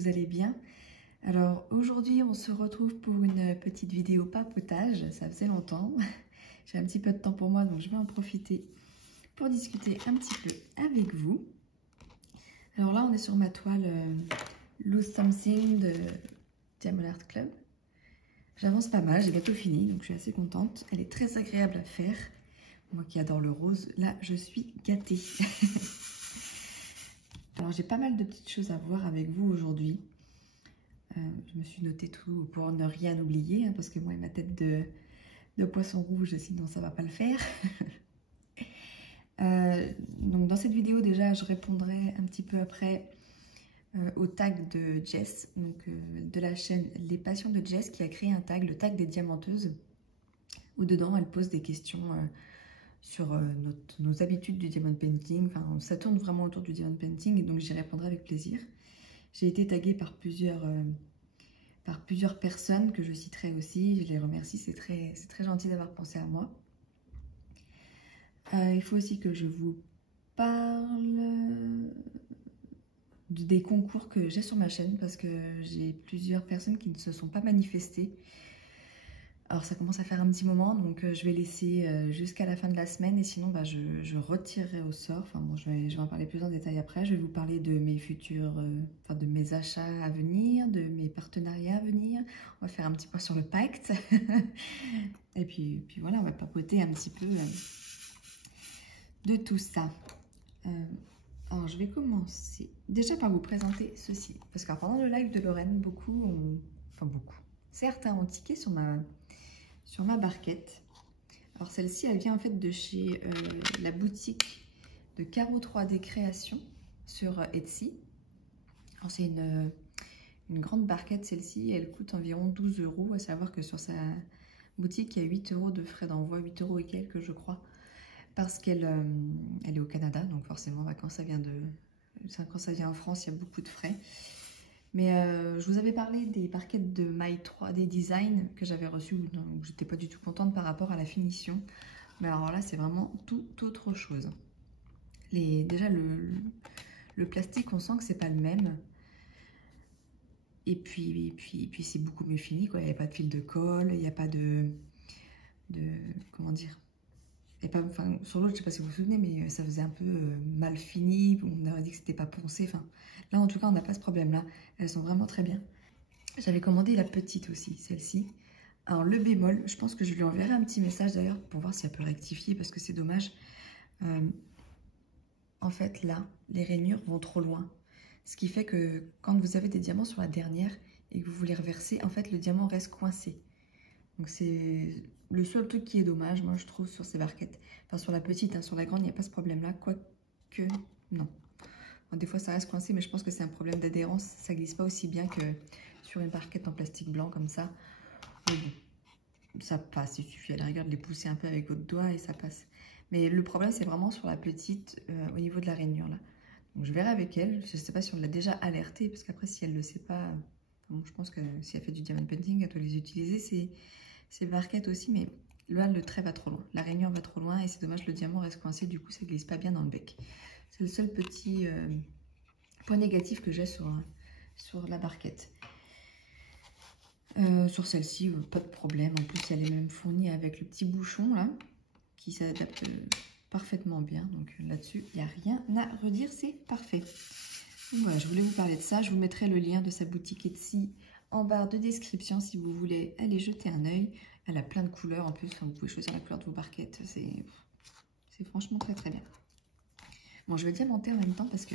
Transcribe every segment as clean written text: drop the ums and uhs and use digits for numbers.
vous allez bien. Alors aujourd'hui on se retrouve pour une petite vidéo papotage, ça faisait longtemps. J'ai un petit peu de temps pour moi donc je vais en profiter pour discuter un petit peu avec vous. Alors là on est sur ma toile Lose Something de Diamond Art Club. J'avance pas mal, j'ai bientôt fini donc je suis assez contente. Elle est très agréable à faire. Moi qui adore le rose, là je suis gâtée. Alors j'ai pas mal de petites choses à voir avec vous aujourd'hui. Je me suis noté tout pour ne rien oublier, hein, parce que moi et ma tête de poisson rouge, sinon ça va pas le faire. Donc dans cette vidéo déjà, je répondrai un petit peu après au tag de Jess, donc de la chaîne Les Passions de Jess, qui a créé un tag, le tag des diamanteuses, où dedans elle pose des questions sur nos habitudes du diamond painting. Enfin, ça tourne vraiment autour du diamond painting et donc j'y répondrai avec plaisir. J'ai été taguée par plusieurs personnes que je citerai aussi. Je les remercie, c'est très gentil d'avoir pensé à moi. Il faut aussi que je vous parle des concours que j'ai sur ma chaîne parce que j'ai plusieurs personnes qui ne se sont pas manifestées. Alors ça commence à faire un petit moment, donc je vais laisser jusqu'à la fin de la semaine et sinon je retirerai au sort. Enfin bon, je vais en parler plus en détail après. Je vais vous parler de mes futurs, de mes achats à venir, de mes partenariats à venir. On va faire un petit point sur le pacte. Et puis voilà, on va papoter un petit peu de tout ça. Alors je vais commencer déjà par vous présenter ceci. Parce que pendant le live de Lorraine, certains ont tiqué sur ma barquette. Alors celle-ci, elle vient en fait de chez la boutique de Caro 3D Création sur Etsy. Alors c'est une grande barquette celle-ci, elle coûte environ 12 €, à savoir que sur sa boutique, il y a 8 € de frais d'envoi, 8 € et quelques je crois, parce qu'elle elle est au Canada, donc forcément quand ça vient en France, il y a beaucoup de frais. Mais je vous avais parlé des barquettes de My 3D Design que j'avais reçues, où j'étais pas du tout contente par rapport à la finition. Mais alors là, c'est vraiment tout autre chose. Déjà, le plastique, on sent que c'est pas le même. Et puis c'est beaucoup mieux fini, quoi. Il n'y a pas de fil de colle, il n'y a pas comment dire, enfin, sur l'autre, je sais pas si vous vous souvenez, mais ça faisait un peu mal fini. On aurait dit que c'était pas poncé. Enfin, là, en tout cas, on n'a pas ce problème-là. Elles sont vraiment très bien. J'avais commandé la petite aussi, celle-ci. Alors, le bémol, je pense que je lui enverrai un petit message d'ailleurs pour voir si elle peut rectifier parce que c'est dommage. En fait, là, les rainures vont trop loin. Ce qui fait que quand vous avez des diamants sur la dernière et que vous voulez reverser, en fait, le diamant reste coincé. Donc c'est le seul truc qui est dommage, moi je trouve, sur ces barquettes. Enfin sur la petite, hein, sur la grande, il n'y a pas ce problème-là, quoique, non. Bon, des fois ça reste coincé, mais je pense que c'est un problème d'adhérence. Ça glisse pas aussi bien que sur une barquette en plastique blanc comme ça. Mais bon, ça passe, il suffit à la rigueur de les pousser un peu avec votre doigt et ça passe. Mais le problème c'est vraiment sur la petite, au niveau de la rainure là. Donc je verrai avec elle, je ne sais pas si on l'a déjà alertée, parce qu'après si elle ne le sait pas, bon, je pense que si elle fait du diamond painting, elle doit les utiliser, ces barquettes aussi, mais là le trait va trop loin, la rainure va trop loin et c'est dommage, le diamant reste coincé, du coup ça glisse pas bien dans le bec. C'est le seul petit point négatif que j'ai sur la barquette. Sur celle-ci, pas de problème, en plus elle est même fournie avec le petit bouchon là, qui s'adapte parfaitement bien, donc là-dessus il n'y a rien à redire, c'est parfait. Donc voilà, je voulais vous parler de ça, je vous mettrai le lien de sa boutique Etsy en barre de description si vous voulez aller jeter un œil. Elle a plein de couleurs en plus, vous pouvez choisir la couleur de vos barquettes, c'est franchement très bien. Bon, je vais diamanter en même temps parce que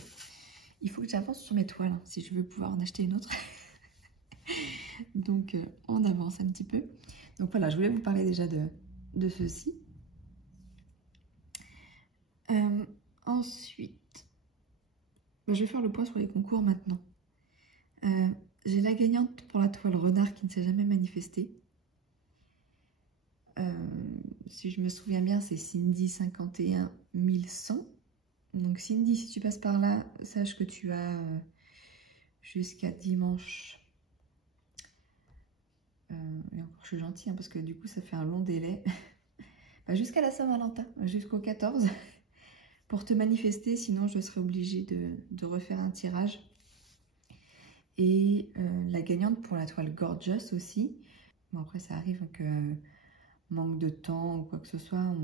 il faut que j'avance sur mes toiles, hein, si je veux pouvoir en acheter une autre. Donc on avance un petit peu. Donc voilà, je voulais vous parler déjà de ceci. Ensuite, je vais faire le point sur les concours maintenant. J'ai la gagnante pour la toile renard qui ne s'est jamais manifestée. Si je me souviens bien, c'est Cindy 51 100. Donc Cindy, si tu passes par là, sache que tu as jusqu'à dimanche. Et encore, je suis gentille, hein, parce que du coup, ça fait un long délai. Jusqu'à la Saint-Valentin, jusqu'au 14, pour te manifester. Sinon, je serai obligée de refaire un tirage. Et la gagnante pour la toile Gorgeous aussi. Bon, après, ça arrive que manque de temps ou quoi que ce soit.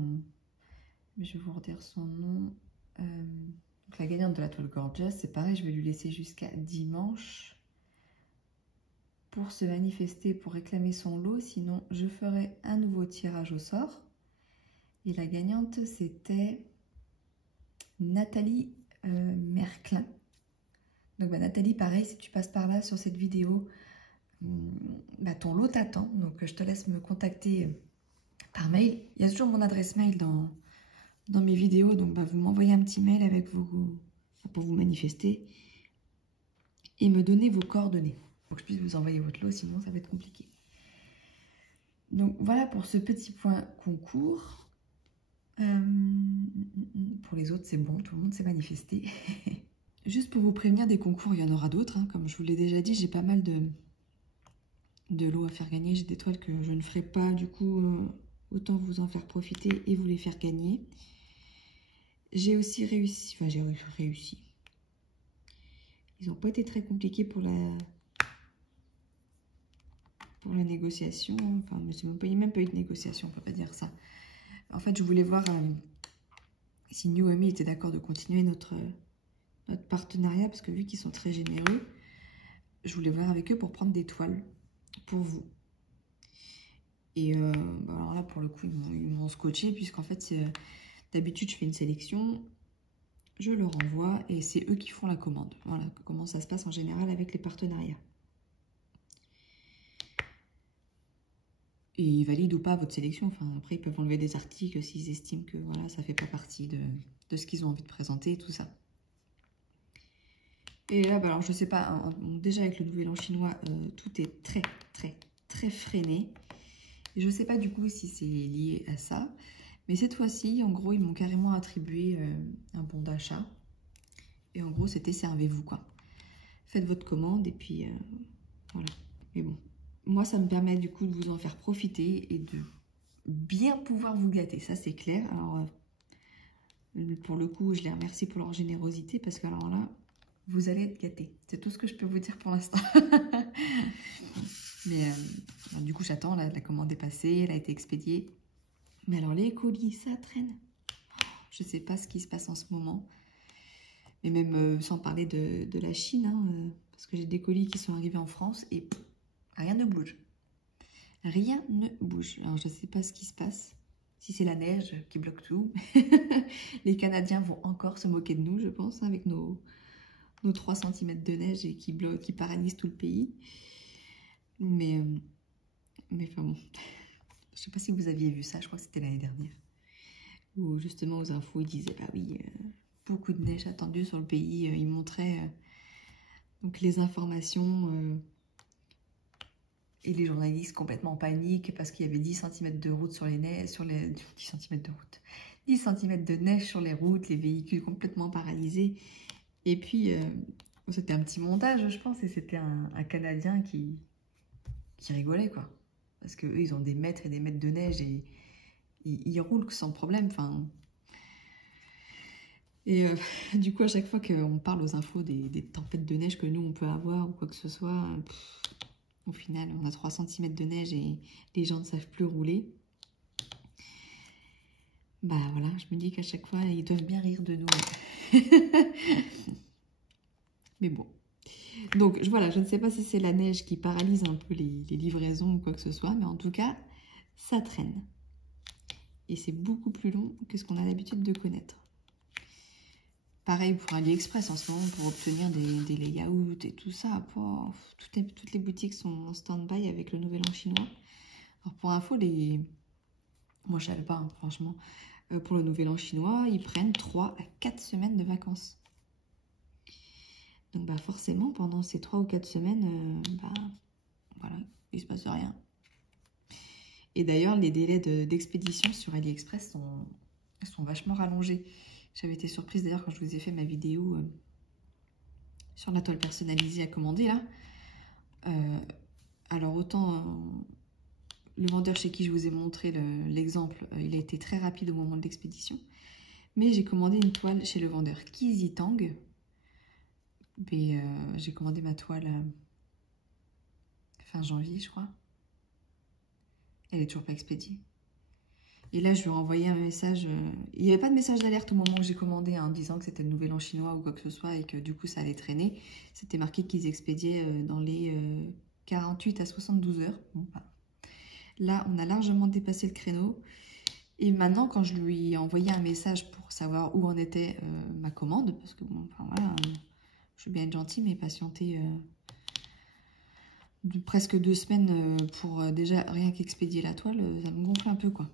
Je vais vous redire son nom. Donc, la gagnante de la toile Gorgeous, c'est pareil, je vais lui laisser jusqu'à dimanche pour se manifester, pour réclamer son lot. Sinon, je ferai un nouveau tirage au sort. Et la gagnante, c'était Nathalie Merclin. Donc Nathalie, pareil, si tu passes par là sur cette vidéo, ton lot t'attend. Donc je te laisse me contacter par mail. Il y a toujours mon adresse mail dans mes vidéos. Donc vous m'envoyez un petit mail avec pour vous manifester et me donner vos coordonnées pour que je puisse vous envoyer votre lot, sinon ça va être compliqué. Donc voilà pour ce petit point concours. Pour les autres, c'est bon, tout le monde s'est manifesté. Juste pour vous prévenir, des concours, il y en aura d'autres. Hein. Comme je vous l'ai déjà dit, j'ai pas mal de lots à faire gagner. J'ai des toiles que je ne ferai pas, du coup, autant vous en faire profiter et vous les faire gagner. J'ai aussi réussi, enfin j'ai réussi. Ils n'ont pas été très compliqués pour la négociation. Enfin, il n'y a même pas eu de négociation, on ne peut pas dire ça. En fait, je voulais voir si New Ami était d'accord de continuer notre partenariat, parce que vu qu'ils sont très généreux, je voulais voir avec eux pour prendre des toiles pour vous. Et alors là, pour le coup, ils m'ont scotché, puisqu'en fait, d'habitude, je fais une sélection, je leur envoie, et c'est eux qui font la commande. Voilà comment ça se passe en général avec les partenariats. Et ils valident ou pas votre sélection. Enfin, après, ils peuvent enlever des articles s'ils estiment que voilà, ça ne fait pas partie de ce qu'ils ont envie de présenter, tout ça. Et là, alors je sais pas, hein, déjà avec le Nouvel An chinois, tout est très freiné. Et je sais pas du coup si c'est lié à ça. Mais cette fois-ci, en gros, ils m'ont carrément attribué un bon d'achat. Et en gros, c'était servez-vous, quoi. Faites votre commande et puis voilà. Mais bon, moi, ça me permet du coup de vous en faire profiter et de bien pouvoir vous gâter. Ça, c'est clair. Alors, pour le coup, je les remercie pour leur générosité parce que alors là, vous allez être gâtés. C'est tout ce que je peux vous dire pour l'instant. Mais du coup, j'attends. La commande est passée, elle a été expédiée. Mais alors, les colis, ça traîne. Je ne sais pas ce qui se passe en ce moment. Mais même sans parler de la Chine, hein, parce que j'ai des colis qui sont arrivés en France et rien ne bouge. Rien ne bouge. Alors, je ne sais pas ce qui se passe. Si c'est la neige qui bloque tout. Les Canadiens vont encore se moquer de nous, je pense, avec nos 3 cm de neige et qui paralysent tout le pays. Mais enfin bon. Je ne sais pas si vous aviez vu ça, je crois que c'était l'année dernière. Où justement aux infos, ils disaient, bah oui, beaucoup de neige attendue sur le pays. Ils montraient donc les informations et les journalistes complètement en panique parce qu'il y avait 10 cm de route sur les neiges, 10 cm de route, 10 cm de neige sur les routes, les véhicules complètement paralysés. Et puis, c'était un petit montage, je pense, et c'était un Canadien qui rigolait, quoi. Parce qu'eux, ils ont des mètres et des mètres de neige et ils roulent sans problème, enfin... Et du coup, à chaque fois qu'on parle aux infos des tempêtes de neige que nous, on peut avoir ou quoi que ce soit, au final, on a 3 cm de neige et les gens ne savent plus rouler. Bah voilà, je me dis qu'à chaque fois, ils doivent bien rire de nous. Mais bon. Donc voilà, je ne sais pas si c'est la neige qui paralyse un peu les livraisons ou quoi que ce soit, mais en tout cas, ça traîne. Et c'est beaucoup plus long que ce qu'on a l'habitude de connaître. Pareil pour AliExpress en ce moment, pour obtenir des layouts et tout ça. Toutes les boutiques sont en stand-by avec le Nouvel An chinois. Alors pour info, moi je ne savais pas, hein, franchement. Pour le Nouvel An chinois, ils prennent 3 à 4 semaines de vacances. Donc forcément, pendant ces 3 ou 4 semaines, voilà, il ne se passe rien. Et d'ailleurs, les délais d'expédition sur AliExpress sont vachement rallongés. J'avais été surprise d'ailleurs quand je vous ai fait ma vidéo sur la toile personnalisée à commander là. Alors autant le vendeur chez qui je vous ai montré l'exemple, il a été très rapide au moment de l'expédition. Mais j'ai commandé une toile chez le vendeur Kizitang. Mais j'ai commandé ma toile fin janvier, je crois. Elle est toujours pas expédiée. Et là, je lui ai envoyé un message. Il n'y avait pas de message d'alerte au moment où j'ai commandé, hein, en disant que c'était le nouvel an chinois ou quoi que ce soit et que du coup, ça allait traîner. C'était marqué qu'ils expédiaient dans les 48 à 72 heures. Bon, bah. Là, on a largement dépassé le créneau. Et maintenant, quand je lui ai envoyé un message pour savoir où en était ma commande, parce que bon, enfin voilà, je veux bien être gentille, mais patienter presque 2 semaines pour déjà rien qu'expédier la toile, ça me gonfle un peu, quoi.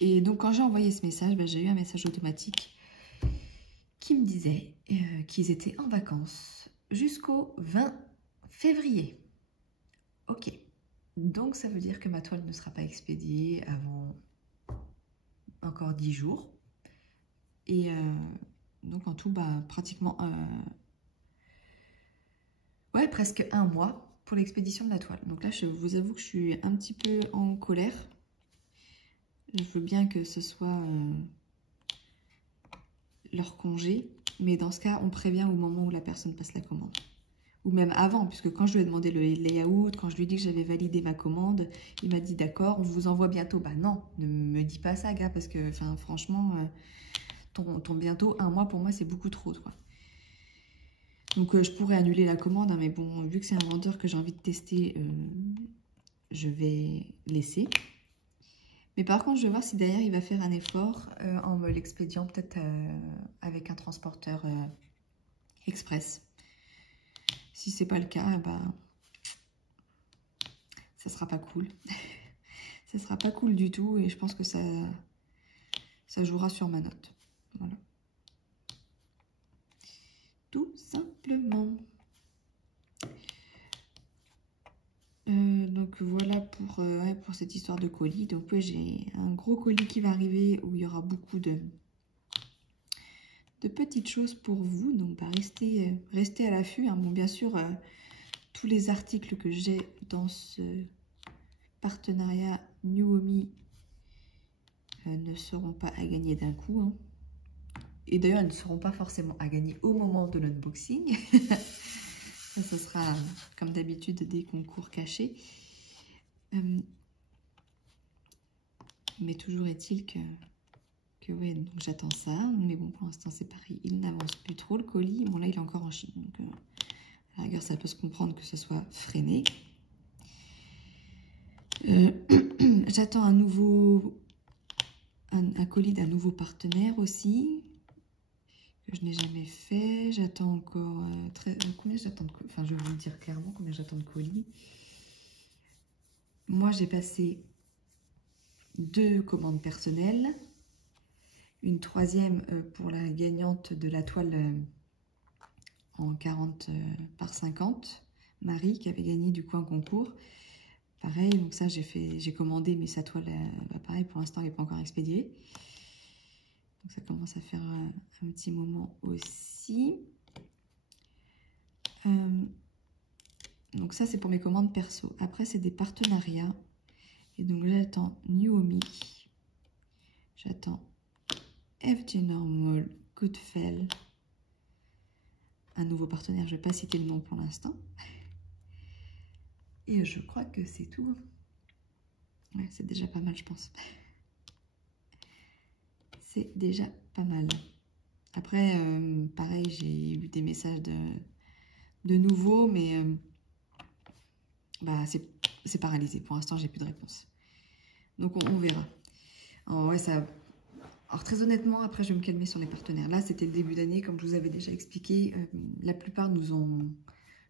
Et donc, quand j'ai envoyé ce message, j'ai eu un message automatique qui me disait qu'ils étaient en vacances jusqu'au 20 février. Ok. Donc, ça veut dire que ma toile ne sera pas expédiée avant encore 10 jours. Et donc, en tout, pratiquement ouais, presque 1 mois pour l'expédition de la toile. Donc là, je vous avoue que je suis un petit peu en colère. Je veux bien que ce soit leur congé, mais dans ce cas, on prévient au moment où la personne passe la commande. Ou même avant, puisque quand je lui ai demandé le layout, quand je lui ai dit que j'avais validé ma commande, il m'a dit d'accord, on vous envoie bientôt. Bah non, ne me dis pas ça, gars, parce que franchement, ton bientôt, 1 mois, pour moi, c'est beaucoup trop, quoi. Donc, je pourrais annuler la commande, hein, mais bon, vu que c'est un vendeur que j'ai envie de tester, je vais laisser. Mais par contre, je vais voir si derrière, il va faire un effort en me l'expédiant peut-être avec un transporteur express. Si c'est pas le cas, ça sera pas cool. Ça sera pas cool du tout et je pense que ça jouera sur ma note. Voilà. Tout simplement. Donc voilà pour cette histoire de colis. Donc ouais, j'ai un gros colis qui va arriver où il y aura beaucoup de petites choses pour vous. Donc restez à l'affût, hein. Bon, bien sûr, tous les articles que j'ai dans ce partenariat Nuomi ne seront pas à gagner d'un coup, hein. Et d'ailleurs, ils ne seront pas forcément à gagner au moment de l'unboxing. Ça sera, comme d'habitude, des concours cachés. Mais toujours est-il que ouais, donc j'attends ça. Mais bon, pour l'instant, c'est pareil. Il n'avance plus trop, le colis. Bon, là, il est encore en Chine. Donc, à la rigueur, ça peut se comprendre que ce soit freiné. J'attends un colis d'un nouveau partenaire aussi, que je n'ai jamais fait. J'attends encore... combien j'attends de colis? Enfin, je vais vous dire clairement combien j'attends de colis. Moi, j'ai passé 2 commandes personnelles. Une 3e pour la gagnante de la toile en 40 par 50. Marie, qui avait gagné du coup un concours. Pareil, donc ça, j'ai commandé, mais sa toile, pareil, pour l'instant, elle n'est pas encore expédiée. Donc ça commence à faire un petit moment aussi. Donc ça, c'est pour mes commandes perso. Après, c'est des partenariats. Et donc, j'attends Nuomi. J'attends FG Normal, Goodfell. Un nouveau partenaire, je ne vais pas citer le nom pour l'instant. Et je crois que c'est tout. Ouais, c'est déjà pas mal, je pense. C'est déjà pas mal. Après, pareil, j'ai eu des messages de nouveau, mais c'est paralysé. Pour l'instant, j'ai plus de réponse. Donc, on verra. Alors, ouais, ça... Alors, très honnêtement, après, je vais me calmer sur les partenaires. Là, c'était le début d'année, comme je vous avais déjà expliqué. La plupart nous ont...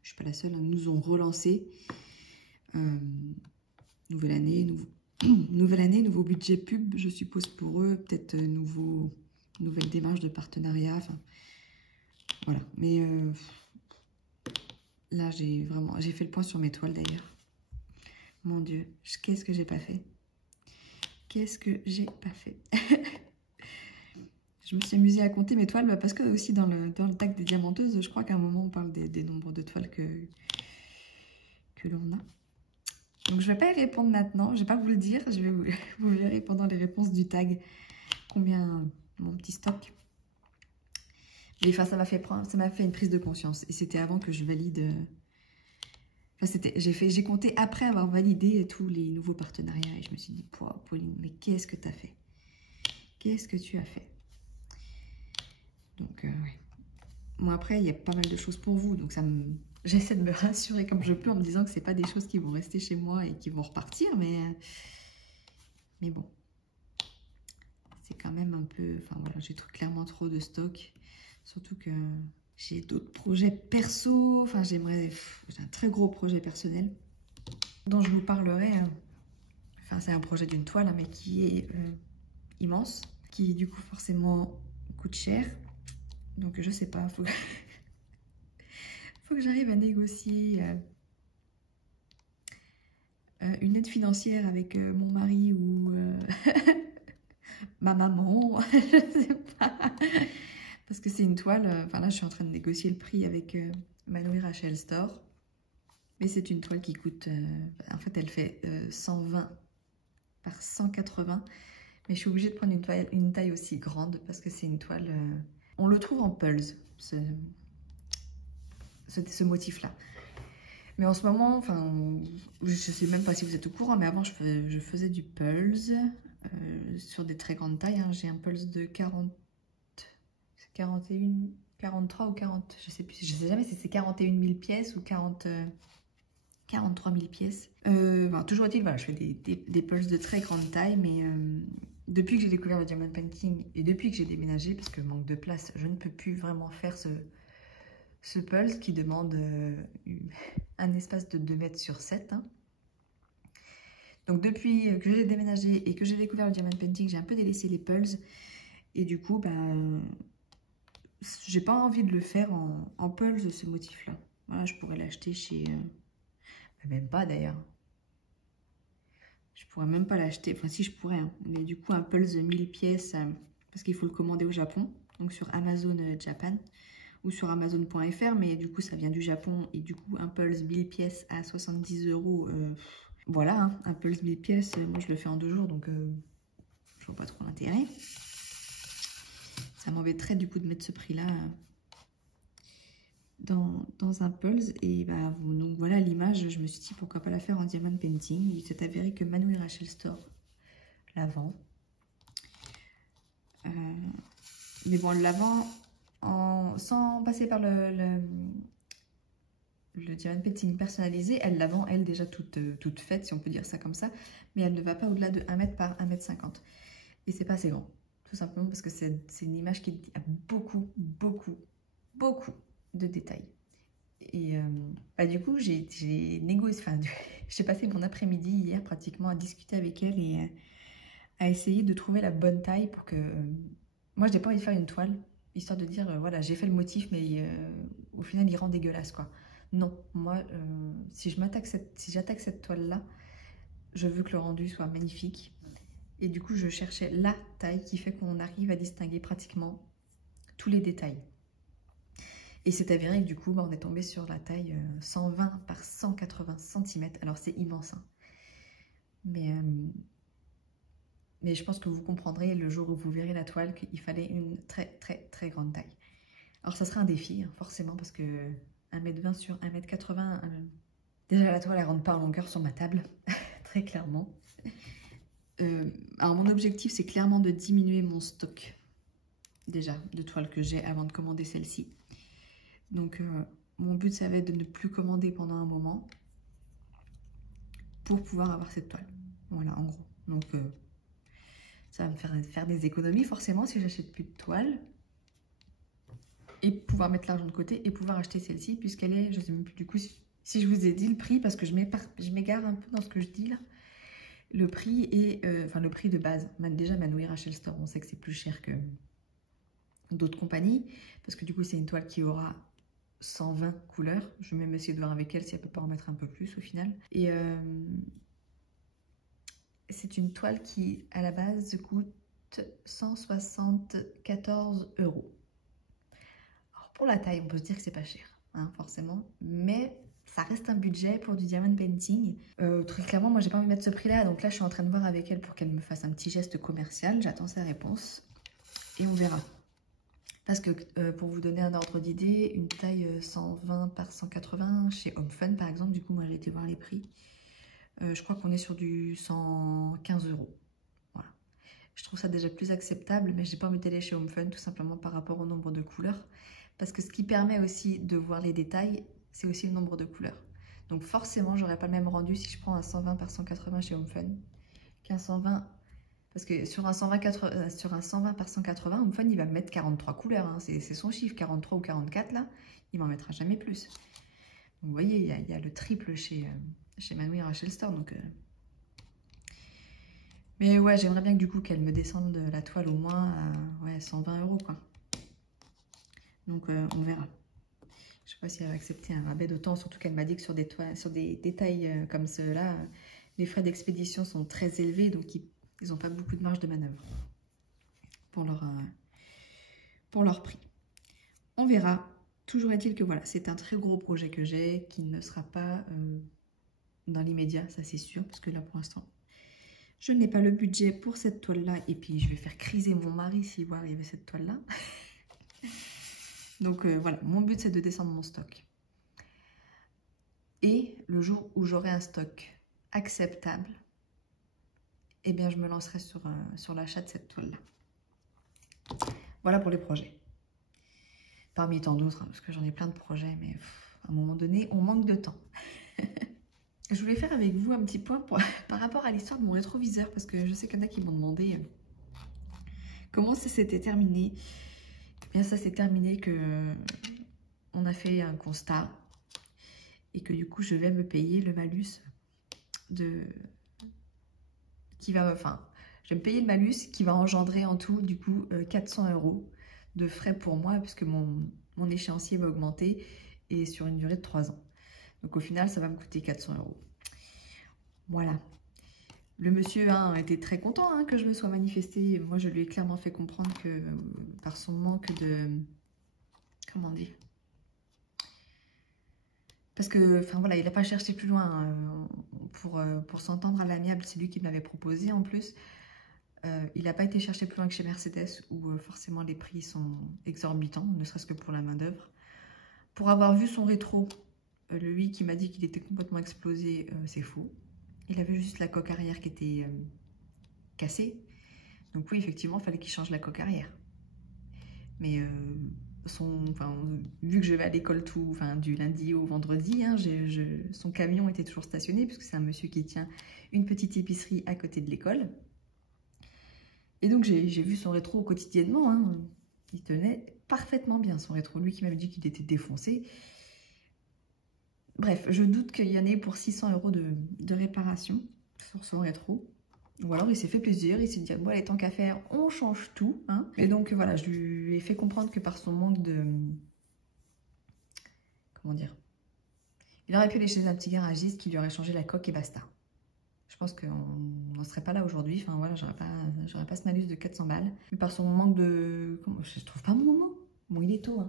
Je suis pas la seule, hein, nous ont relancé. Nouvelle année, nouveau budget pub, je suppose, pour eux. Peut-être nouvelle démarche de partenariat. Enfin, voilà. Mais là, j'ai fait le point sur mes toiles, d'ailleurs. Mon Dieu, qu'est-ce que j'ai pas fait? Qu'est-ce que j'ai pas fait? Je me suis amusée à compter mes toiles, parce que aussi dans le tag des diamanteuses, je crois qu'à un moment, on parle des nombres de toiles que l'on a. Donc, je ne vais pas y répondre maintenant, je ne vais pas vous le dire, vous verrez pendant les réponses du tag combien mon petit stock. Mais enfin, ça m'a fait une prise de conscience. Et c'était avant que je valide... Enfin, j'ai compté après avoir validé tous les nouveaux partenariats. Et je me suis dit, Pauline, mais qu'est-ce que tu as fait? Qu'est-ce que tu as fait? Donc, ouais. Moi, après, il y a pas mal de choses pour vous. Donc, j'essaie de me rassurer comme je peux en me disant que c'est pas des choses qui vont rester chez moi et qui vont repartir. Mais bon, c'est quand même un peu... Enfin, voilà, j'ai clairement trop de stock. Surtout que j'ai d'autres projets perso. Enfin, j'ai un très gros projet personnel dont je vous parlerai. Enfin, c'est un projet d'une toile, hein, mais qui est immense. Qui, du coup, forcément, coûte cher. Donc, je sais pas. Faut que j'arrive à négocier une aide financière avec mon mari ou ma maman. Je sais pas. Parce que c'est une toile, enfin là je suis en train de négocier le prix avec Manoui Rachel Store. Mais c'est une toile qui coûte, en fait elle fait 120 par 180. Mais je suis obligée de prendre une taille aussi grande parce que c'est une toile, on le trouve en Pulse, ce motif-là. Mais en ce moment, enfin, je sais même pas si vous êtes au courant, mais avant je faisais du Pulse sur des très grandes tailles. Hein. J'ai un Pulse de 41, 43 ou 40, je sais jamais si c'est 41 000 pièces ou 43 000 pièces. Enfin, toujours est-il, voilà, je fais des pulses de très grande taille, mais depuis que j'ai découvert le diamond painting et depuis que j'ai déménagé, parce que manque de place, je ne peux plus vraiment faire ce pulse qui demande un espace de 2 mètres sur 7. Hein. Donc depuis que j'ai déménagé et que j'ai découvert le diamond painting, j'ai un peu délaissé les pulses et du coup, j'ai pas envie de le faire en pulse, ce motif-là. Voilà, je pourrais l'acheter chez... même pas d'ailleurs. Je pourrais même pas l'acheter. Enfin, si je pourrais. Hein. Mais du coup, un pulse de 1000 pièces, parce qu'il faut le commander au Japon. Donc sur Amazon Japan ou sur Amazon.fr. Mais du coup, ça vient du Japon. Et du coup, un pulse 1000 pièces à 70 €. Voilà, hein, un pulse 1000 pièces. Moi, je le fais en 2 jours. Donc, je vois pas trop l'intérêt. Ça m'embêterait du coup de mettre ce prix-là dans un pulse. Et donc voilà l'image, je me suis dit pourquoi pas la faire en diamond painting. Il s'est avéré que Manoui Rachel Store la vend. Mais bon, elle la vend sans passer par le diamond painting personnalisé. Elle la vend, elle, déjà toute faite, si on peut dire ça comme ça. Mais elle ne va pas au-delà de 1 mètre par 1 mètre 50. Et c'est pas assez grand. Tout simplement parce que c'est une image qui a beaucoup de détails. Et du coup, j'ai négocié, enfin, j'ai passé mon après-midi hier pratiquement à discuter avec elle et à essayer de trouver la bonne taille pour que... moi, je n'ai pas envie de faire une toile, histoire de dire, voilà, j'ai fait le motif, mais au final, il rend dégueulasse, quoi. Non, moi, si j'attaque cette toile-là, je veux que le rendu soit magnifique. Et du coup, je cherchais la taille qui fait qu'on arrive à distinguer pratiquement tous les détails. Et c'est avéré que du coup, on est tombé sur la taille 120 par 180 cm. Alors, c'est immense. Hein. Mais je pense que vous comprendrez le jour où vous verrez la toile qu'il fallait une très grande taille. Alors, ça sera un défi, hein, forcément, parce que 1m20 sur 1m80, déjà la toile, elle ne rentre pas en longueur sur ma table, très clairement. Alors mon objectif c'est clairement de diminuer mon stock déjà de toiles que j'ai avant de commander celle-ci. Donc mon but ça va être de ne plus commander pendant un moment pour pouvoir avoir cette toile. Voilà en gros. Donc ça va me faire des économies forcément si j'achète plus de toiles. Et pouvoir mettre l'argent de côté et pouvoir acheter celle-ci puisqu'elle est, je sais même plus du coup si je vous ai dit le prix parce que je m'égare un peu dans ce que je dis là. Le prix est, enfin le prix de base, déjà Manoui Rachel Store, on sait que c'est plus cher que d'autres compagnies, parce que du coup c'est une toile qui aura 120 couleurs. Je vais même essayer de voir avec elle si elle peut pas en mettre un peu plus au final. Et c'est une toile qui à la base coûte 174 €. Alors pour la taille, on peut se dire que c'est pas cher, hein, forcément, mais ça reste un budget pour du diamond painting. Très clairement, moi, j'ai pas envie de mettre ce prix-là. Donc là, je suis en train de voir avec elle pour qu'elle me fasse un petit geste commercial. J'attends sa réponse et on verra. Parce que pour vous donner un ordre d'idée, une taille 120 par 180 chez Home Fun par exemple, du coup moi j'ai été voir les prix, je crois qu'on est sur du 115 €. Voilà. Je trouve ça déjà plus acceptable, mais j'ai pas envie d'aller chez Home Fun tout simplement par rapport au nombre de couleurs. Parce que ce qui permet aussi de voir les détails, c'est aussi le nombre de couleurs. Donc forcément, j'aurais pas le même rendu si je prends un 120 par 180 chez Home Fun qu'un 120. Parce que sur un 120 par 180, Home Fun, il va me mettre 43 couleurs. Hein. C'est son chiffre, 43 ou 44 là. Il m'en mettra jamais plus. Donc vous voyez, il y a le triple chez Manouille et Rachel Store. Donc, mais ouais, j'aimerais bien que du coup qu'elle me descende de la toile au moins à ouais, 120 € quoi. Donc on verra. Je sais pas si elle va accepter un rabais d'autant, surtout qu'elle m'a dit que sur des détails comme ceux-là, les frais d'expédition sont très élevés, donc ils n'ont pas beaucoup de marge de manœuvre pour leur prix. On verra. Toujours est-il que voilà, c'est un très gros projet que j'ai, qui ne sera pas dans l'immédiat, ça c'est sûr, parce que là pour l'instant, je n'ai pas le budget pour cette toile-là, et puis je vais faire criser mon mari s'il voit arriver cette toile-là. Donc voilà, mon but c'est de descendre mon stock. Et le jour où j'aurai un stock acceptable, eh bien je me lancerai sur l'achat de cette toile-là. Voilà pour les projets. Parmi tant d'autres, hein, parce que j'en ai plein de projets, mais à un moment donné, on manque de temps. Je voulais faire avec vous un petit point par rapport à l'histoire de mon rétroviseur, parce que je sais qu'il y en a qui m'ont demandé comment ça s'était terminé. Eh bien ça s'est terminé que on a fait un constat et que du coup je vais me payer le malus je vais me payer le malus qui va engendrer en tout du coup 400 € de frais pour moi puisque mon échéancier va augmenter et sur une durée de 3 ans. Donc au final ça va me coûter 400 €. Voilà. Le monsieur était très content que je me sois manifestée. Moi je lui ai clairement fait comprendre que par son manque de... Comment dire ? Parce que, enfin voilà, il n'a pas cherché plus loin pour s'entendre à l'amiable. C'est lui qui me l'avait proposé en plus. Il n'a pas été chercher plus loin que chez Mercedes où forcément les prix sont exorbitants, ne serait-ce que pour la main d'œuvre. Pour avoir vu son rétro, lui qui m'a dit qu'il était complètement explosé, c'est faux. Il avait juste la coque arrière qui était cassée. Donc oui, effectivement, il fallait qu'il change la coque arrière. Mais vu que je vais à l'école du lundi au vendredi, son camion était toujours stationné puisque c'est un monsieur qui tient une petite épicerie à côté de l'école. Et donc j'ai vu son rétro quotidiennement. Il tenait parfaitement bien son rétro. Lui qui m'avait dit qu'il était défoncé. Bref, je doute qu'il y en ait pour 600 € de réparation sur son rétro. Ou alors il s'est fait plaisir, il s'est dit bon allez tant qu'à faire, on change tout. Et donc voilà, je lui ai fait comprendre que par son manque de... Comment dire ? Il aurait pu aller chez un petit garagiste qui lui aurait changé la coque et basta. Je pense qu'on n'en serait pas là aujourd'hui. Enfin voilà, j'aurais pas ce malus de 400 balles. Mais par son manque de... Je trouve pas mon mot. Bon, il est tôt.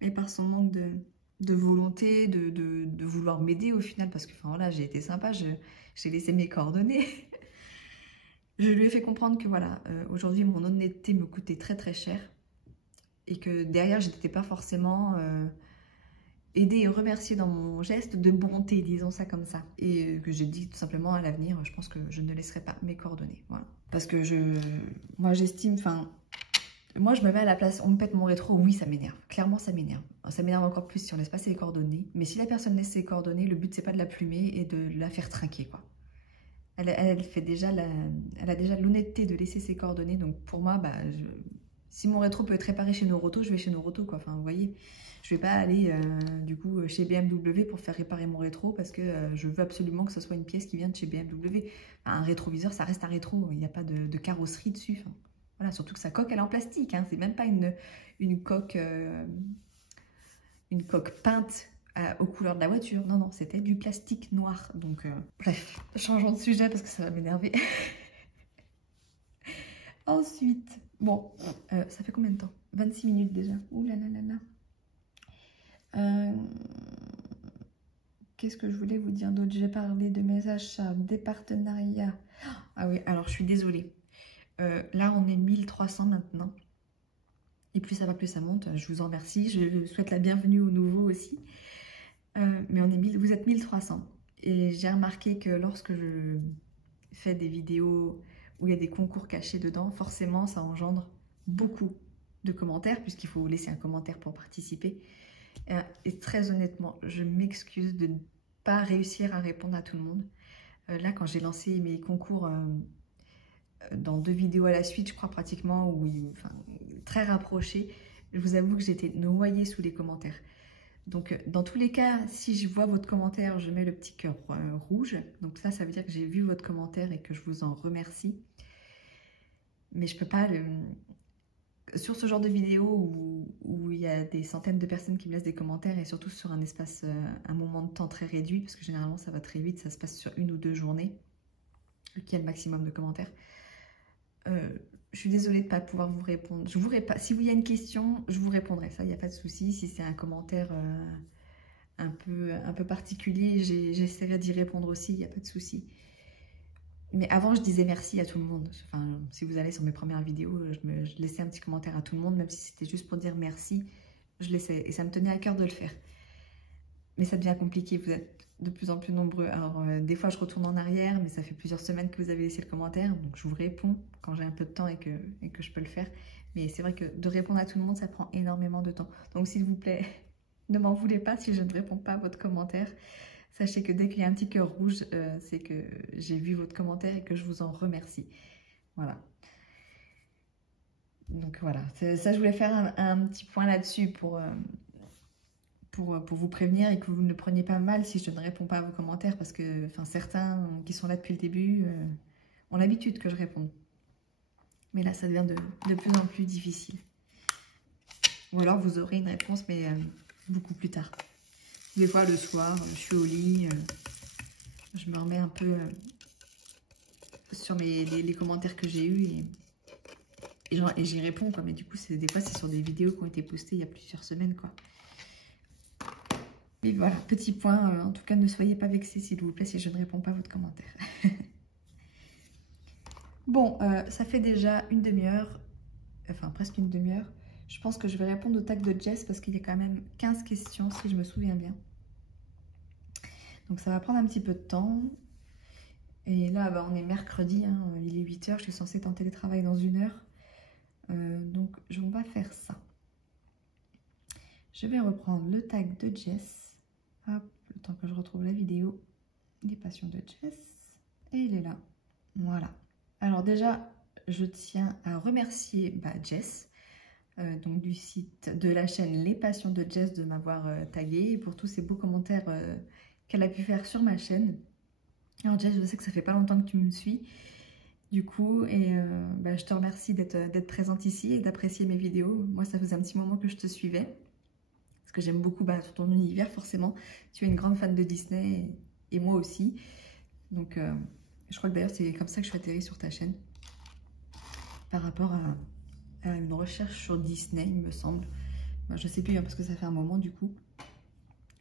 Mais par son manque de volonté, de vouloir m'aider au final. Parce que enfin voilà, j'ai été sympa, j'ai laissé mes coordonnées. Je lui ai fait comprendre que voilà, aujourd'hui mon honnêteté me coûtait très très cher. Et que derrière, je n'étais pas forcément... aider et remercier dans mon geste de bonté, disons ça comme ça. Et que j'ai dit tout simplement à l'avenir, je pense que je ne laisserai pas mes coordonnées. Voilà. Parce que moi j'estime, moi je me mets à la place, on me pète mon rétro, oui ça m'énerve, clairement ça m'énerve. Ça m'énerve encore plus si on laisse pas ses coordonnées. Mais si la personne laisse ses coordonnées, le but c'est pas de la plumer et de la faire trinquer quoi. Elle a déjà l'honnêteté de laisser ses coordonnées, donc pour moi, si mon rétro peut être réparé chez Noroto, je vais chez Noroto quoi, enfin vous voyez. Je vais pas aller du coup chez BMW pour faire réparer mon rétro parce que je veux absolument que ce soit une pièce qui vient de chez BMW. Un rétroviseur, ça reste un rétro, il n'y a pas de carrosserie dessus. Voilà, surtout que sa coque, elle est en plastique. C'est même pas une coque peinte aux couleurs de la voiture. Non, non, c'était du plastique noir. Donc, bref, changeons de sujet parce que ça va m'énerver. Ensuite, bon, ça fait combien de temps? 26 minutes déjà. Ouh là là là là. Qu'est-ce que je voulais vous dire d'autre? J'ai parlé de mes achats, des partenariats. Ah oui, alors je suis désolée. Là, on est 1300 maintenant. Et plus ça va, plus ça monte. Je vous en remercie. Je souhaite la bienvenue aux nouveaux aussi. Mais vous êtes 1300. Et j'ai remarqué que lorsque je fais des vidéos où il y a des concours cachés dedans, forcément ça engendre beaucoup de commentaires puisqu'il faut laisser un commentaire pour participer. Et très honnêtement, je m'excuse de ne pas réussir à répondre à tout le monde. Là, quand j'ai lancé mes concours dans 2 vidéos à la suite, je crois pratiquement, enfin, très rapprochées, je vous avoue que j'étais noyée sous les commentaires. Donc, dans tous les cas, si je vois votre commentaire, je mets le petit cœur rouge. Donc ça veut dire que j'ai vu votre commentaire et que je vous en remercie. Mais je peux pas... Sur ce genre de vidéo où il y a des centaines de personnes qui me laissent des commentaires et surtout sur un espace, un moment de temps très réduit, parce que généralement ça va très vite, ça se passe sur 1 ou 2 journées, qu'il y a le maximum de commentaires. Je suis désolée de ne pas pouvoir vous répondre. Si il y a une question, je vous répondrai, ça, il n'y a pas de souci. Si c'est un commentaire un peu particulier, j'essaierai d'y répondre aussi, il n'y a pas de souci. Mais avant, je disais merci à tout le monde. Enfin, si vous allez sur mes premières vidéos, je laissais un petit commentaire à tout le monde, même si c'était juste pour dire merci, je laissais. Et ça me tenait à cœur de le faire. Mais ça devient compliqué, vous êtes de plus en plus nombreux. Alors, des fois, je retourne en arrière, mais ça fait plusieurs semaines que vous avez laissé le commentaire, donc je vous réponds quand j'ai un peu de temps et que je peux le faire. Mais c'est vrai que de répondre à tout le monde, ça prend énormément de temps. Donc, s'il vous plaît, ne m'en voulez pas si je ne réponds pas à votre commentaire. Sachez que dès qu'il y a un petit cœur rouge, c'est que j'ai vu votre commentaire et que je vous en remercie. Voilà. Donc voilà, ça je voulais faire un petit point là-dessus pour vous prévenir et que vous ne preniez pas mal si je ne réponds pas à vos commentaires parce que certains qui sont là depuis le début ont l'habitude que je réponde. Mais là, ça devient de plus en plus difficile. Ou alors vous aurez une réponse, mais beaucoup plus tard. Des fois, le soir, je suis au lit, je me remets un peu sur les commentaires que j'ai eus et j'y réponds, quoi. Mais du coup, des fois, c'est sur des vidéos qui ont été postées il y a plusieurs semaines, quoi. Mais voilà, petit point, en tout cas, ne soyez pas vexés, s'il vous plaît, si je ne réponds pas à votre commentaire. Bon, ça fait déjà une demi-heure, enfin presque une demi-heure. Je pense que je vais répondre au tag de Jess parce qu'il y a quand même 15 questions, si je me souviens bien. Donc ça va prendre un petit peu de temps. Et là, bah, on est mercredi, hein, il est 8 h, je suis censée être en télétravail dans 1 heure. Donc, on va faire ça. Je vais reprendre le tag de Jess. Hop, le temps que je retrouve la vidéo. Les passions de Jess. Et il est là. Voilà. Alors déjà, je tiens à remercier Jess, donc du site de la chaîne Les Passions de Jess, de m'avoir tagué et pour tous ces beaux commentaires qu'elle a pu faire sur ma chaîne. Alors Jess, je sais que ça fait pas longtemps que tu me suis, du coup, et je te remercie d'être présente ici et d'apprécier mes vidéos. Moi, ça faisait un petit moment que je te suivais, parce que j'aime beaucoup ton univers, forcément. Tu es une grande fan de Disney, et moi aussi. Donc, je crois que d'ailleurs, c'est comme ça que je suis atterrie sur ta chaîne, par rapport à une recherche sur Disney, il me semble. Je sais plus, hein, parce que ça fait un moment, du coup.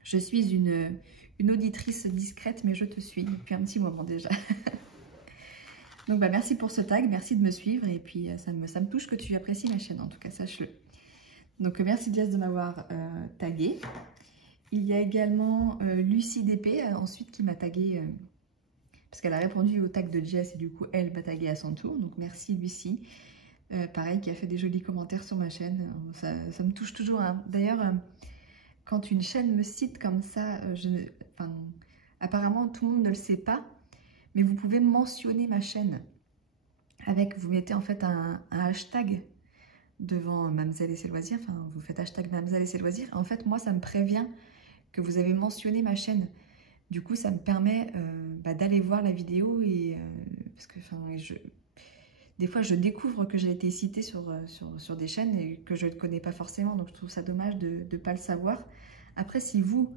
Je suis une auditrice discrète, mais je te suis depuis un petit moment déjà. Donc merci pour ce tag, merci de me suivre et puis ça me touche que tu apprécies ma chaîne, en tout cas, sache-le. Donc merci Jess de m'avoir tagué. Il y a également Lucie DP ensuite qui m'a tagué parce qu'elle a répondu au tag de Jess et du coup elle m'a tagué à son tour. Donc merci Lucie, pareil, qui a fait des jolis commentaires sur ma chaîne. Ça me touche toujours, hein. D'ailleurs, quand une chaîne me cite comme ça, apparemment tout le monde ne le sait pas, mais vous pouvez mentionner ma chaîne vous mettez en fait un hashtag devant Mamzelle et ses loisirs, vous faites hashtag Mamzelle et ses loisirs, en fait moi ça me prévient que vous avez mentionné ma chaîne, du coup ça me permet d'aller voir la vidéo et parce que des fois je découvre que j'ai été citée sur des chaînes et que je ne connais pas forcément, donc je trouve ça dommage de ne pas le savoir. Après si vous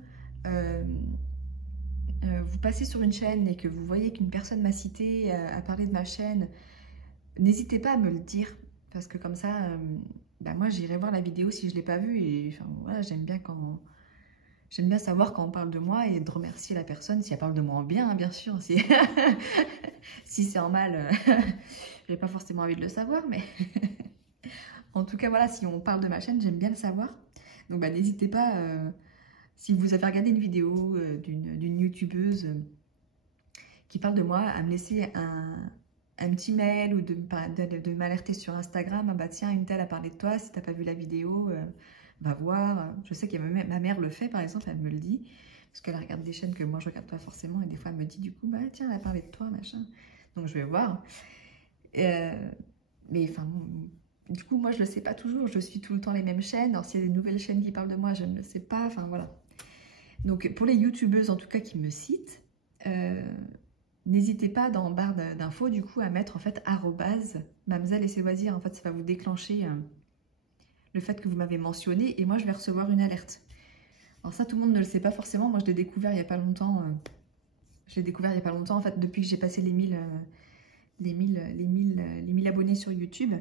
passez sur une chaîne et que vous voyez qu'une personne m'a cité, à parler de ma chaîne, n'hésitez pas à me le dire, parce que comme ça, moi j'irai voir la vidéo si je ne l'ai pas vue, et voilà, j'aime bien savoir quand on parle de moi et de remercier la personne, si elle parle de moi en bien, hein, bien sûr, si, si c'est en mal, j'ai pas forcément envie de le savoir, mais En tout cas, voilà, si on parle de ma chaîne, j'aime bien le savoir. Donc, bah, n'hésitez pas, si vous avez regardé une vidéo d'une youtubeuse qui parle de moi, à me laisser un petit mail ou de m'alerter sur Instagram. Ah bah tiens, une telle a parlé de toi, si t'as pas vu la vidéo, va voir. Je sais que ma mère le fait, par exemple, elle me le dit. Parce qu'elle regarde des chaînes que moi je regarde pas forcément. Et des fois, elle me dit du coup, bah tiens, elle a parlé de toi, machin. Donc je vais voir. Mais enfin, du coup, moi je le sais pas toujours. Je suis tout le temps les mêmes chaînes. Alors s'il y a des nouvelles chaînes qui parlent de moi, je ne le sais pas. Enfin voilà. Donc pour les youtubeuses en tout cas qui me citent, n'hésitez pas dans barre d'infos du coup à mettre en fait @mamzelle et ses loisirs. En fait, ça va vous déclencher le fait que vous m'avez mentionné et moi je vais recevoir une alerte. Alors ça, tout le monde ne le sait pas forcément. Moi, je l'ai découvert il n'y a pas longtemps. Je l'ai découvert il n'y a pas longtemps en fait, depuis que j'ai passé les 1000 abonnés sur YouTube.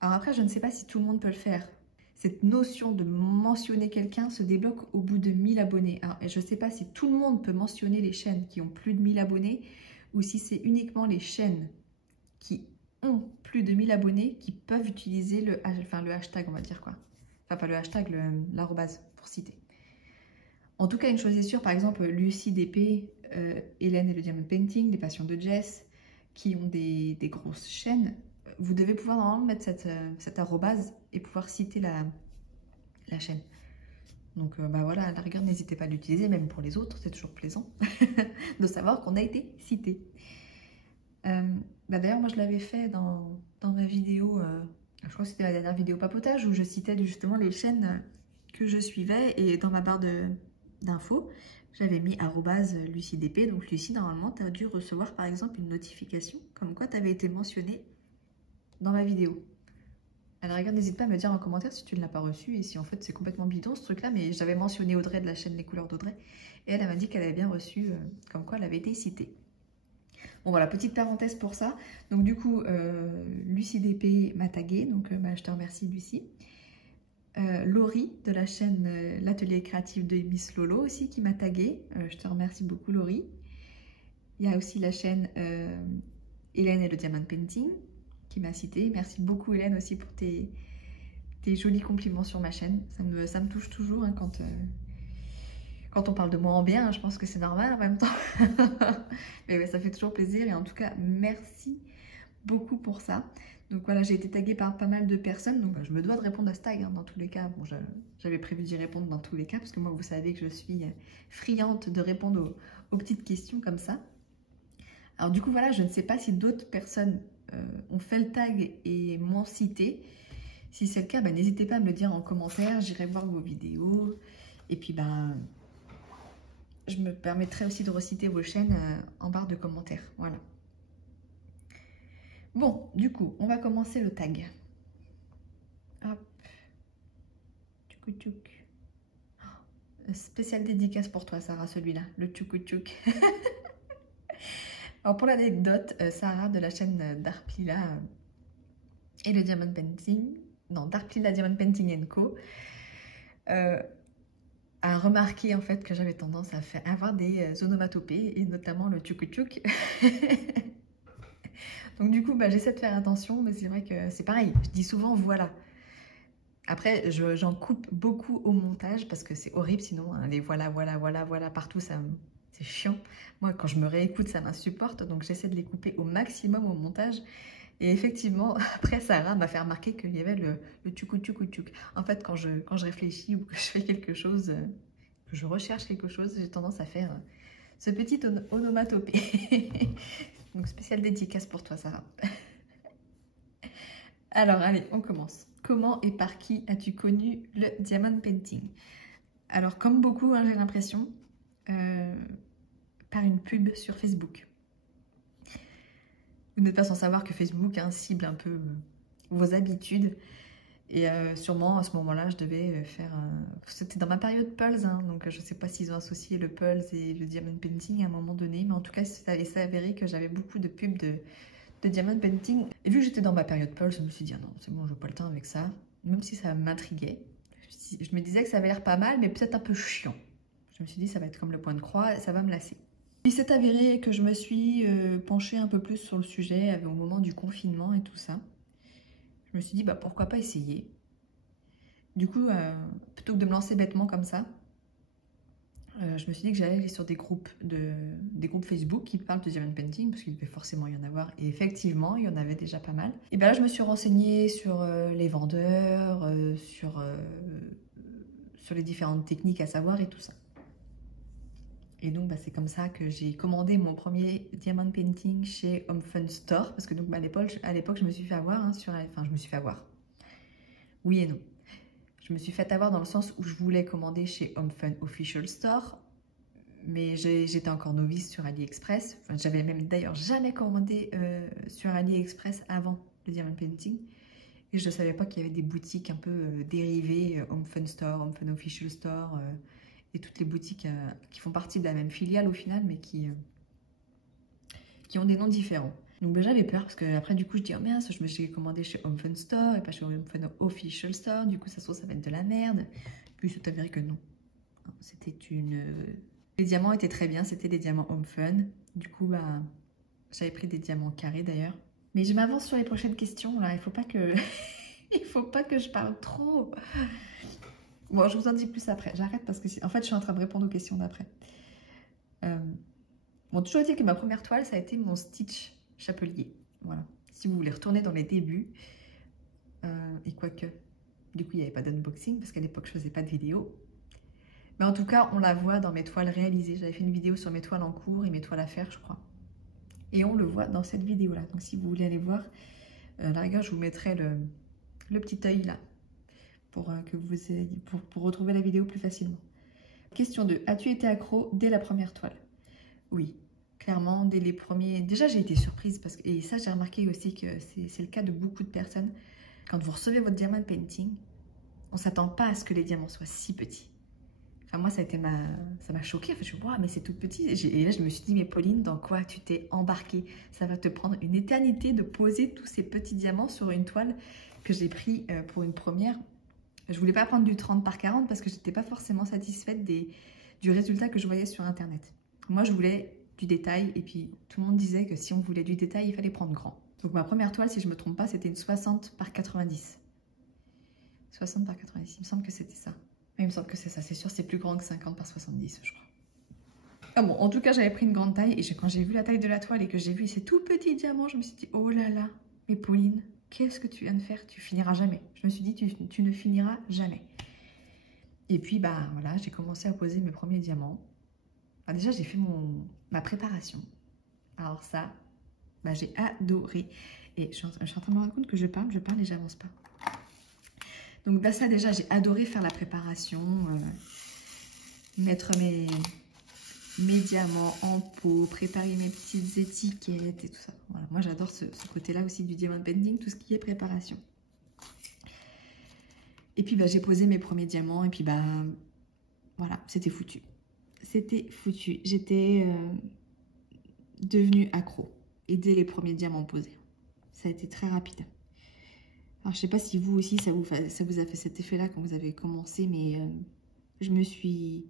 Alors après, je ne sais pas si tout le monde peut le faire. Cette notion de mentionner quelqu'un se débloque au bout de 1000 abonnés. Alors, je ne sais pas si tout le monde peut mentionner les chaînes qui ont plus de 1000 abonnés ou si c'est uniquement les chaînes qui ont plus de 1000 abonnés qui peuvent utiliser le hashtag, on va dire quoi. Enfin, pas le hashtag, l'arrobase, pour citer. En tout cas, une chose est sûre, par exemple, Lucie DP, Hélène et le Diamond Painting, les Passions de Jess, qui ont des grosses chaînes, vous devez pouvoir normalement mettre cette arrobase et pouvoir citer la chaîne. Donc bah voilà, à la rigueur, n'hésitez pas à l'utiliser, même pour les autres, c'est toujours plaisant de savoir qu'on a été cité. Bah d'ailleurs, moi je l'avais fait dans ma vidéo, je crois que c'était la dernière vidéo papotage, où je citais justement les chaînes que je suivais, et dans ma barre d'infos, j'avais mis @LucieDP, donc Lucie, normalement, tu as dû recevoir par exemple une notification comme quoi tu avais été mentionné dans ma vidéo. À la rigueur, n'hésite pas à me dire en commentaire si tu ne l'as pas reçu et si en fait c'est complètement bidon ce truc là, mais j'avais mentionné Audrey de la chaîne Les Couleurs d'Audrey et elle m'a dit qu'elle avait bien reçu, comme quoi elle avait été citée. Bon voilà, petite parenthèse pour ça. Donc du coup, Lucie DP m'a tagué, donc bah, je te remercie Lucie. Laurie de la chaîne L'Atelier Créatif de Miss Lolo aussi qui m'a tagué, je te remercie beaucoup Laurie. Il y a aussi la chaîne Hélène et le Diamond Painting qui m'a cité. Merci beaucoup Hélène aussi pour tes jolis compliments sur ma chaîne. Ça me touche toujours hein, quand on parle de moi en bien. Hein, je pense que c'est normal en même temps. Mais ouais, ça fait toujours plaisir et en tout cas merci beaucoup pour ça. Donc voilà, j'ai été taguée par pas mal de personnes, donc je me dois de répondre à ce tag hein, dans tous les cas. Bon, j'avais prévu d'y répondre dans tous les cas parce que moi vous savez que je suis friande de répondre aux petites questions comme ça. Alors du coup voilà, je ne sais pas si d'autres personnes ont fait le tag et m'ont cité. Si c'est le cas, bah, n'hésitez pas à me le dire en commentaire, j'irai voir vos vidéos. Et puis bah, je me permettrai aussi de reciter vos chaînes en barre de commentaires. Voilà. Bon, du coup, on va commencer le tag. Hop. Tchouk tchouk. Oh, spéciale dédicace pour toi, Sarah, celui-là, le tchouk tchouk. Alors pour l'anecdote, Sarah de la chaîne Darplila et le Diamond Painting, non, Darplila Diamond Painting Co, a remarqué en fait que j'avais tendance à avoir des onomatopées et notamment le tchouk tchouk. Donc du coup, bah, j'essaie de faire attention, mais c'est vrai que c'est pareil, je dis souvent voilà. Après, j'en coupe beaucoup au montage parce que c'est horrible sinon, hein, les voilà partout, c'est chiant. Moi, quand je me réécoute, ça m'insupporte, donc j'essaie de les couper au maximum au montage. Et effectivement, après, Sarah m'a fait remarquer qu'il y avait le tchouk tchouk tchouk. En fait, quand je réfléchis ou que je fais quelque chose, que je recherche quelque chose, j'ai tendance à faire ce petit onomatopée. Donc, spéciale dédicace pour toi, Sarah. Alors, allez, on commence. Comment et par qui as-tu connu le Diamond Painting? Alors, comme beaucoup, hein, j'ai l'impression, par une pub sur Facebook. Vous n'êtes pas sans savoir que Facebook cible un peu vos habitudes. Et sûrement, à ce moment-là, je devais faire... C'était dans ma période Pulse, hein, donc je ne sais pas s'ils ont associé le Pulse et le Diamond Painting à un moment donné, mais en tout cas, ça s'est avéré que j'avais beaucoup de pubs de Diamond Painting. Et vu que j'étais dans ma période Pulse, je me suis dit, ah non, c'est bon, je n'ai pas le temps avec ça. Même si ça m'intriguait. Je me disais que ça avait l'air pas mal, mais peut-être un peu chiant. Je me suis dit, ça va être comme le point de croix, ça va me lasser. Il s'est avéré que je me suis penchée un peu plus sur le sujet au moment du confinement et tout ça. je me suis dit, bah, pourquoi pas essayer. Du coup, plutôt que de me lancer bêtement comme ça, je me suis dit que j'allais aller sur des groupes Facebook qui parlent de diamond painting, parce qu'il devait forcément y en avoir. Et effectivement, il y en avait déjà pas mal. Et bien là, je me suis renseignée sur les vendeurs, sur les différentes techniques à savoir et tout ça. Et donc, bah, c'est comme ça que j'ai commandé mon premier diamond painting chez Home Fun Store. Parce que donc, bah, à l'époque, je me suis fait avoir. Hein, enfin, je me suis fait avoir. Oui et non. Je me suis fait avoir dans le sens où je voulais commander chez Home Fun Official Store. Mais j'étais encore novice sur AliExpress. Enfin, j'avais même d'ailleurs jamais commandé sur AliExpress avant le diamond painting. Et je ne savais pas qu'il y avait des boutiques un peu dérivées, Home Fun Store, Home Fun Official Store, et toutes les boutiques qui font partie de la même filiale au final, mais qui ont des noms différents. Donc ben, j'avais peur, parce que après du coup je dis oh mince, je me suis commandé chez Home Fun Store et pas chez Home Fun Official Store, du coup ça se trouve ça va être de la merde. Puis c'est avéré que non. C'était les diamants étaient très bien, c'était des diamants Home Fun. Du coup bah j'avais pris des diamants carrés d'ailleurs. Mais je m'avance sur les prochaines questions là, il faut pas que il faut pas que je parle trop. Bon, je vous en dis plus après. J'arrête parce que en fait, je suis en train de répondre aux questions d'après. Bon, toujours dit que ma première toile, ça a été mon Stitch Chapelier. Voilà. Si vous voulez retourner dans les débuts, et quoique, du coup, il n'y avait pas d'unboxing parce qu'à l'époque, je faisais pas de vidéo. Mais en tout cas, on la voit dans mes toiles réalisées. J'avais fait une vidéo sur mes toiles en cours et mes toiles à faire, je crois. Et on le voit dans cette vidéo-là. Donc, si vous voulez aller voir, la rigueur, je vous mettrai le petit œil là. Pour retrouver la vidéo plus facilement. Question 2. As-tu été accro dès la première toile? Oui, clairement, dès les premiers... Déjà, j'ai été surprise, et ça, j'ai remarqué aussi que c'est le cas de beaucoup de personnes. Quand vous recevez votre diamond painting, on ne s'attend pas à ce que les diamants soient si petits. Enfin, moi, ça m'a choquée. Enfin, je me suis dit, wow, mais c'est tout petit. Et là, je me suis dit, mais Pauline, dans quoi tu t'es embarquée? Ça va te prendre une éternité de poser tous ces petits diamants sur une toile que j'ai pris pour une première. Je voulais pas prendre du 30 par 40 parce que j'étais pas forcément satisfaite du résultat que je voyais sur internet. Moi je voulais du détail et puis tout le monde disait que si on voulait du détail il fallait prendre grand. Donc ma première toile, si je me trompe pas, c'était une 60 par 90. 60 par 90, il me semble que c'était ça. Oui, il me semble que c'est ça, c'est sûr c'est plus grand que 50 par 70 je crois. Ah bon, en tout cas j'avais pris une grande taille et quand j'ai vu la taille de la toile et que j'ai vu ces tout petits diamants, je me suis dit oh là là, mais Pauline, qu'est-ce que tu viens de faire? Tu finiras jamais. Je me suis dit, tu ne finiras jamais. Et puis, bah voilà, j'ai commencé à poser mes premiers diamants. Enfin, déjà, j'ai fait ma préparation. Alors ça, bah, j'ai adoré. Et je suis en train de me rendre compte que je parle et j'avance pas. Donc bah, ça, déjà, j'ai adoré faire la préparation. Mettre mes diamants en pot, préparer mes petites étiquettes et tout ça. Voilà, moi j'adore ce côté-là aussi du diamond painting, tout ce qui est préparation. Et puis bah, j'ai posé mes premiers diamants et puis bah voilà, c'était foutu. C'était foutu. J'étais devenue accro. Et dès les premiers diamants posés. Ça a été très rapide. Alors je sais pas si vous aussi ça vous a fait cet effet-là quand vous avez commencé, mais je me suis...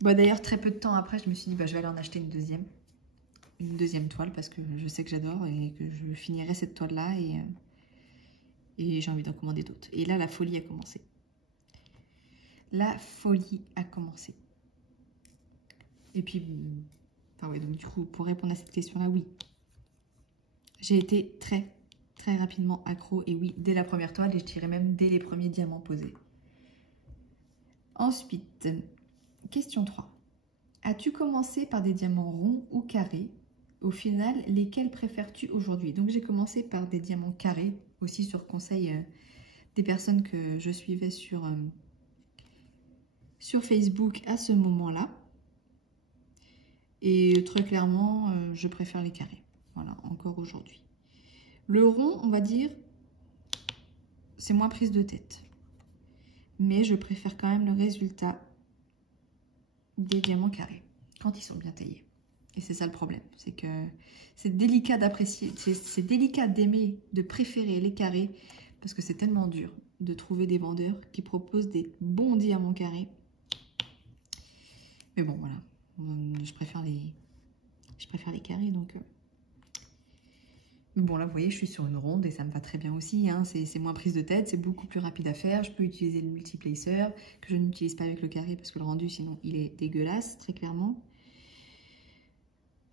Bah, d'ailleurs, très peu de temps après, je me suis dit, bah, je vais aller en acheter une deuxième toile parce que je sais que j'adore et que je finirai cette toile-là et j'ai envie d'en commander d'autres. Et là, la folie a commencé. La folie a commencé. Et puis, enfin oui, donc du coup, pour répondre à cette question-là, oui. J'ai été très, très rapidement accro et oui, dès la première toile et je dirais même dès les premiers diamants posés. Ensuite... Question 3. As-tu commencé par des diamants ronds ou carrés? Au final, lesquels préfères-tu aujourd'hui? Donc, j'ai commencé par des diamants carrés, aussi sur conseil des personnes que je suivais sur Facebook à ce moment-là. Et très clairement, je préfère les carrés. Voilà, encore aujourd'hui. Le rond, on va dire, c'est moins prise de tête. Mais je préfère quand même le résultat des diamants carrés quand ils sont bien taillés. Et c'est ça le problème, c'est que c'est délicat d'apprécier, c'est délicat d'aimer, de préférer les carrés parce que c'est tellement dur de trouver des vendeurs qui proposent des bons diamants carrés. Mais bon, voilà, je préfère les carrés, donc Mais bon, là, vous voyez, je suis sur une ronde et ça me va très bien aussi. Hein. C'est moins prise de tête, c'est beaucoup plus rapide à faire. Je peux utiliser le multiplacer que je n'utilise pas avec le carré parce que le rendu, sinon, il est dégueulasse, très clairement.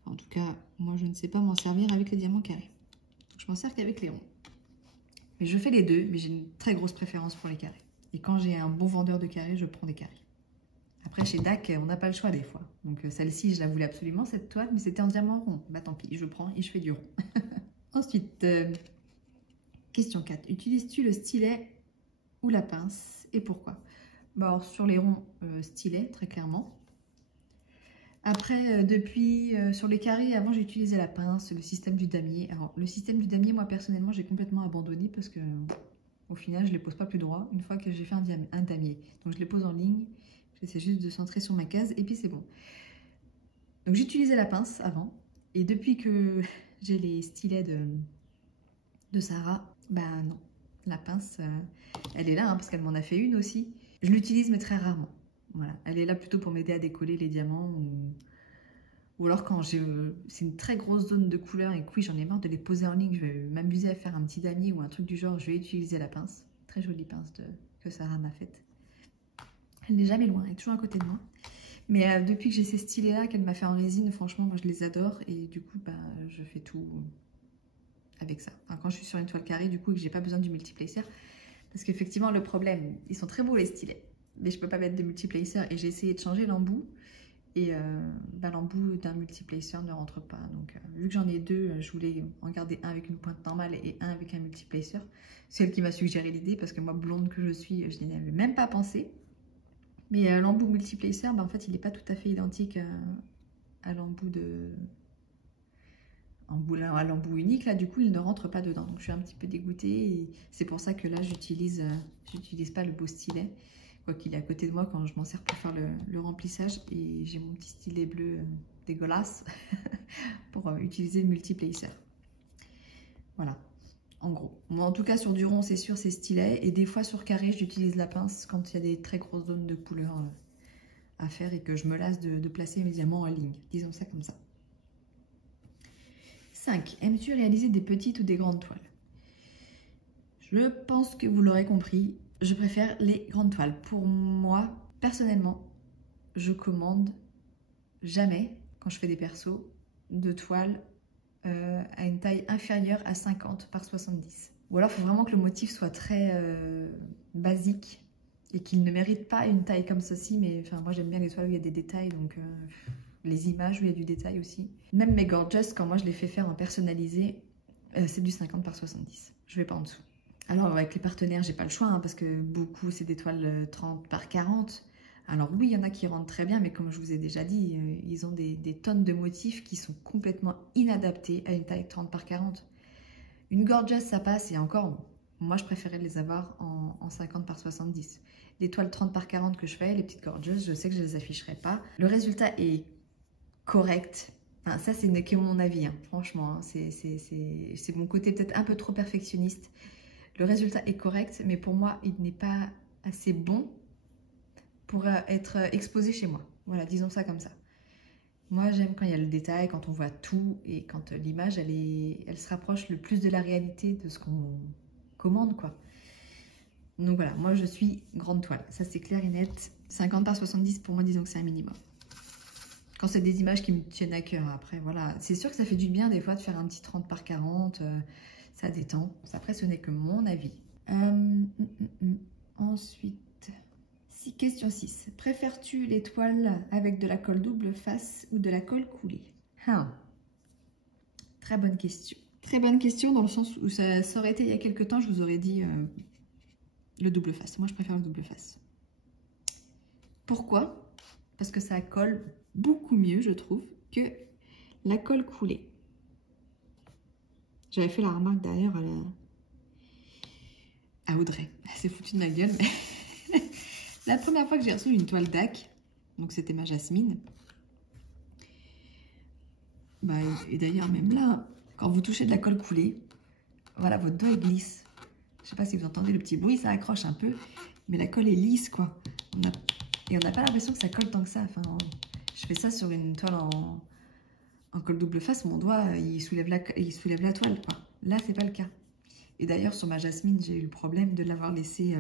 En tout cas, moi, je ne sais pas m'en servir avec les diamants carrés. Donc, je m'en sers qu'avec les ronds. Mais je fais les deux, mais j'ai une très grosse préférence pour les carrés. Et quand j'ai un bon vendeur de carrés, je prends des carrés. Après, chez DAC, on n'a pas le choix des fois. Donc, celle-ci, je la voulais absolument, cette toile, mais c'était en diamant rond. Bah, tant pis, je prends et je fais du rond. Ensuite, question 4. Utilises-tu le stylet ou la pince et pourquoi? Bah, alors, sur les ronds, stylet, très clairement. Après, depuis, sur les carrés, avant j'utilisais la pince, le système du damier. Alors, le système du damier, moi personnellement, j'ai complètement abandonné parce que, au final, je ne les pose pas plus droit une fois que j'ai fait un damier. Donc, je les pose en ligne, j'essaie juste de centrer sur ma case et puis c'est bon. Donc, j'utilisais la pince avant et depuis que j'ai les stylets de Sarah, bah non, la pince, elle est là hein, parce qu'elle m'en a fait une aussi. Je l'utilise mais très rarement. Voilà, elle est là plutôt pour m'aider à décoller les diamants ou alors quand c'est une très grosse zone de couleur et que oui, j'en ai marre de les poser en ligne, je vais m'amuser à faire un petit damier ou un truc du genre, je vais utiliser la pince. Très jolie pince que Sarah m'a faite. Elle n'est jamais loin, elle est toujours à côté de moi. Mais depuis que j'ai ces stylets-là qu'elle m'a fait en résine, franchement, moi je les adore et du coup, bah, je fais tout avec ça. Enfin, quand je suis sur une toile carrée, du coup, que j'ai pas besoin du multiplacer. Parce qu'effectivement, le problème, ils sont très beaux les stylets, mais je peux pas mettre de multiplacer et j'ai essayé de changer l'embout. Et bah, l'embout d'un multiplacer ne rentre pas. Donc, vu que j'en ai deux, je voulais en garder un avec une pointe normale et un avec un multiplacer. C'est elle qui m'a suggéré l'idée parce que moi, blonde que je suis, je n'y avais même pas pensé. Mais l'embout multiplacer, bah, en fait, il n'est pas tout à fait identique à l'embout à l'embout unique. Là, du coup, il ne rentre pas dedans. Donc, je suis un petit peu dégoûtée. Et c'est pour ça que là, j'utilise pas le beau stylet. Quoi qu'il est à côté de moi quand je m'en sers pour faire le remplissage. Et j'ai mon petit stylet bleu dégueulasse pour utiliser le multiplacer. Voilà, en gros. Moi, en tout cas, sur du rond, c'est sûr, c'est stylet. Et des fois, sur carré, j'utilise la pince quand il y a des très grosses zones de couleur à faire et que je me lasse de placer mes diamants en ligne. Disons ça comme ça. 5. Aimes-tu réaliser des petites ou des grandes toiles? Je pense que vous l'aurez compris, je préfère les grandes toiles. Pour moi, personnellement, je commande jamais, quand je fais des persos, de toiles à une taille inférieure à 50 par 70. Ou alors, il faut vraiment que le motif soit très basique et qu'il ne mérite pas une taille comme ceci. Mais enfin, moi, j'aime bien les toiles où il y a des détails, donc les images où il y a du détail aussi. Même mes gorgeous, quand moi je les fais faire en personnalisé, c'est du 50 par 70. Je vais pas en dessous. Alors avec les partenaires, j'ai pas le choix hein, parce que beaucoup c'est des toiles 30 par 40. Alors oui, il y en a qui rentrent très bien, mais comme je vous ai déjà dit, ils ont des tonnes de motifs qui sont complètement inadaptés à une taille 30 par 40. Une gorgeous, ça passe et encore, moi je préférais les avoir en 50 par 70. Les toiles 30 par 40 que je fais, les petites gorgeous, je sais que je les afficherai pas. Le résultat est correct. Enfin, ça, c'est que mon avis, hein. Franchement. Hein. C'est mon côté peut-être un peu trop perfectionniste. Le résultat est correct, mais pour moi, il n'est pas assez bon pour être exposé chez moi. Voilà, disons ça comme ça. Moi, j'aime quand il y a le détail, quand on voit tout et quand l'image, elle se rapproche le plus de la réalité de ce qu'on commande, quoi. Donc voilà, moi, je suis grande toile. Ça, c'est clair et net. 50 par 70, pour moi, disons que c'est un minimum. Quand c'est des images qui me tiennent à cœur, après, voilà. C'est sûr que ça fait du bien, des fois, de faire un petit 30 par 40. Ça détend. Après, ce n'est que mon avis. Ensuite, question 6. Préfères-tu les toiles avec de la colle double face ou de la colle coulée? Très bonne question. Très bonne question dans le sens où ça aurait été il y a quelques temps, je vous aurais dit le double face. Moi, je préfère le double face. Pourquoi? Parce que ça colle beaucoup mieux, je trouve, que la colle coulée. J'avais fait la remarque d'ailleurs à Audrey. Elle s'est foutue de ma gueule. Mais la première fois que j'ai reçu une toile DAC, donc c'était ma Jasmine. Bah, et d'ailleurs, même là, quand vous touchez de la colle coulée, voilà, votre doigt glisse. Je ne sais pas si vous entendez le petit bruit, ça accroche un peu, mais la colle est lisse, quoi. Et on n'a pas l'impression que ça colle tant que ça. Enfin, je fais ça sur une toile en colle double face, mon doigt, il soulève la toile, quoi. Là, c'est pas le cas. Et d'ailleurs, sur ma jasmine, j'ai eu le problème de l'avoir laissé...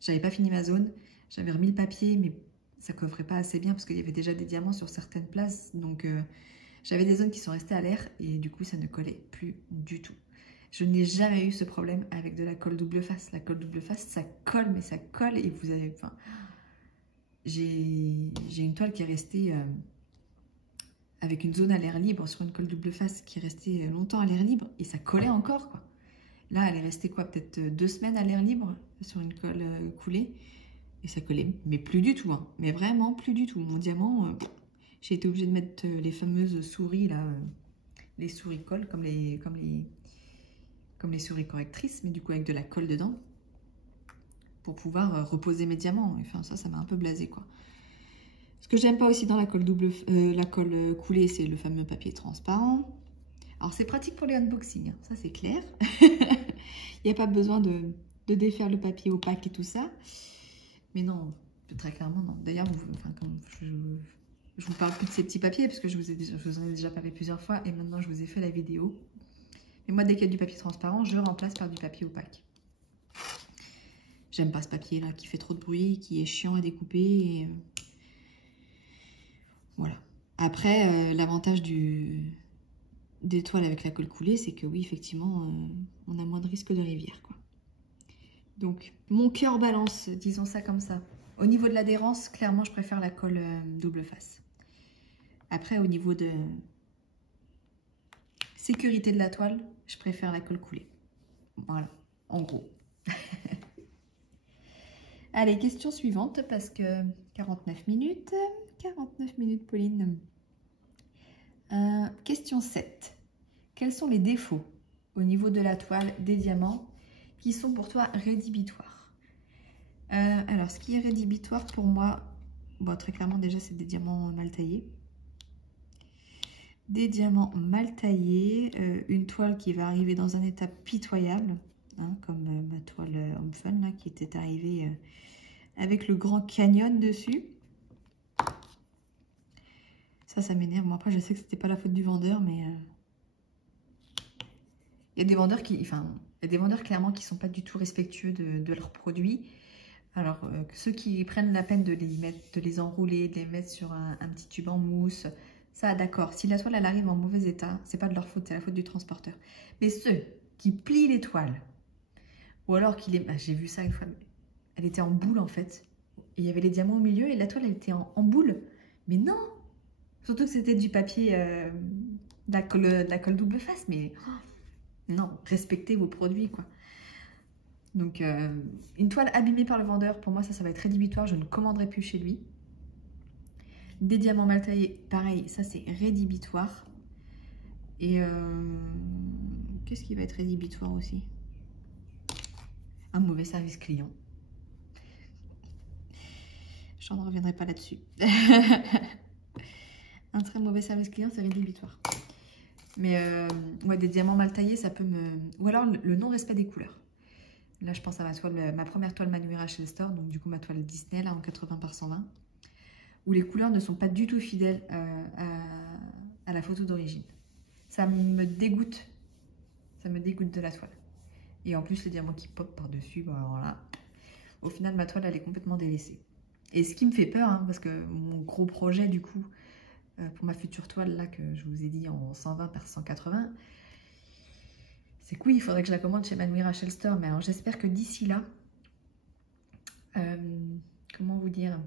j'avais pas fini ma zone. J'avais remis le papier, mais ça coffrait pas assez bien parce qu'il y avait déjà des diamants sur certaines places. Donc, j'avais des zones qui sont restées à l'air et du coup, ça ne collait plus du tout. Je n'ai jamais eu ce problème avec de la colle double face. La colle double face, ça colle, mais ça colle et vous avez... Enfin, j'ai une toile qui est restée... avec une zone à l'air libre sur une colle double face qui est restée longtemps à l'air libre et ça collait encore quoi. Là elle est restée quoi, peut-être 2 semaines à l'air libre sur une colle coulée et ça collait, mais plus du tout, hein. Mais vraiment plus du tout. Mon diamant, j'ai été obligée de mettre les fameuses souris là, les souris colle comme les souris correctrices, mais du coup avec de la colle dedans pour pouvoir reposer mes diamants. Enfin ça m'a un peu blasé quoi. Ce que j'aime pas aussi dans la colle coulée, c'est le fameux papier transparent. Alors c'est pratique pour les unboxings, hein, ça c'est clair. Il n'y a pas besoin de défaire le papier opaque et tout ça. Mais non, très clairement non. D'ailleurs, je vous parle plus de ces petits papiers parce que je vous en ai déjà parlé plusieurs fois et maintenant je vous ai fait la vidéo. Mais moi, dès qu'il y a du papier transparent, je remplace par du papier opaque. J'aime pas ce papier là qui fait trop de bruit, qui est chiant à découper. Et... voilà. Après, l'avantage des toiles avec la colle coulée, c'est que oui, effectivement, on a moins de risque de rivière, quoi. Donc, mon cœur balance, disons ça comme ça. Au niveau de l'adhérence, clairement, je préfère la colle double face. Après, au niveau de sécurité de la toile, je préfère la colle coulée. Voilà, en gros. Allez, question suivante, parce que 49 minutes. 49 minutes, Pauline. Question 7. Quels sont les défauts au niveau de la toile des diamants qui sont pour toi rédhibitoires? Alors, ce qui est rédhibitoire pour moi, bon, très clairement, déjà, c'est des diamants mal taillés. Des diamants mal taillés, une toile qui va arriver dans un état pitoyable, hein, comme ma toile Home Fun, là, qui était arrivée avec le Grand Canyon dessus. Ça m'énerve. Bon, après, je sais que c'était pas la faute du vendeur, mais il y a des vendeurs qui, enfin, il y a des vendeurs clairement qui sont pas du tout respectueux de leurs produits. Alors, ceux qui prennent la peine de les enrouler, de les mettre sur un petit tube en mousse, ça, d'accord. Si la toile, elle arrive en mauvais état, c'est pas de leur faute, c'est la faute du transporteur. Mais ceux qui plient les toiles, ou alors qui les... Bah, j'ai vu ça une fois, elle était en boule en fait. Et il y avait les diamants au milieu et la toile, elle était en boule. Mais non! Surtout que c'était du papier, de la colle double face, mais non, respectez vos produits, quoi. Donc, une toile abîmée par le vendeur, pour moi, ça va être rédhibitoire, je ne commanderai plus chez lui. Des diamants mal taillés, pareil, ça c'est rédhibitoire. Et qu'est-ce qui va être rédhibitoire aussi? Un mauvais service client. Je n'en reviendrai pas là-dessus. Un très mauvais service client, c'est rédhibitoire. Mais ouais, des diamants mal taillés, ça peut me... Ou alors le non-respect des couleurs. Là, je pense à ma première toile Manuela chez Store, donc du coup ma toile Disney, là, en 80 par 120, où les couleurs ne sont pas du tout fidèles à la photo d'origine. Ça me dégoûte. Ça me dégoûte de la toile. Et en plus, le diamant qui pop par-dessus, bon, alors là, au final, ma toile, elle est complètement délaissée. Et ce qui me fait peur, hein, parce que mon gros projet, du coup, pour ma future toile, là, que je vous ai dit en 120 par 180, c'est que oui, il faudrait que je la commande chez Manuela Rachel Store. Mais alors, j'espère que d'ici là, comment vous dire,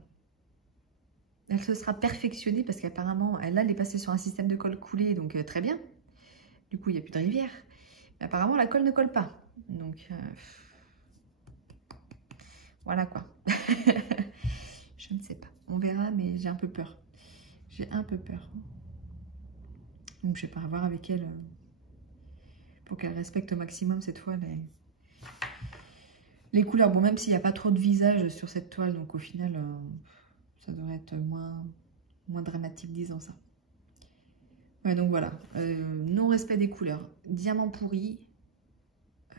elle se sera perfectionnée, parce qu'apparemment, là, elle est passée sur un système de colle coulée, donc très bien. Du coup, il n'y a plus de rivière. Mais apparemment, la colle ne colle pas. Donc, voilà quoi. Je ne sais pas. On verra, mais j'ai un peu peur. J'ai un peu peur. Donc, je vais pas voir avec elle pour qu'elle respecte au maximum cette toile. Les couleurs, bon, même s'il n'y a pas trop de visage sur cette toile, donc au final, ça devrait être moins dramatique, disons ça. Ouais, donc voilà. Non-respect des couleurs. Diamant pourri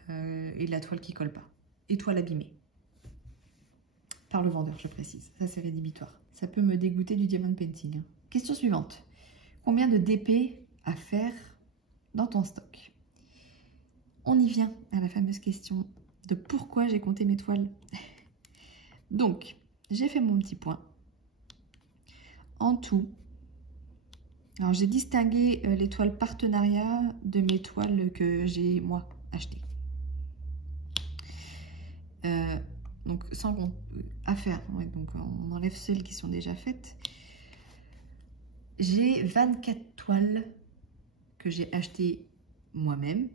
et de la toile qui colle pas. Et toile abîmée. Par le vendeur, je précise. Ça, c'est rédhibitoire. Ça peut me dégoûter du diamond painting. Question suivante. Combien de DP à faire dans ton stock? on y vient à la fameuse question de pourquoi j'ai compté mes toiles. Donc, j'ai fait mon petit point. En tout, alors j'ai distingué les toiles partenariat de mes toiles que j'ai, moi, achetées. Donc, sans à faire, ouais, donc on enlève celles qui sont déjà faites. J'ai 24 toiles que j'ai achetées moi-même,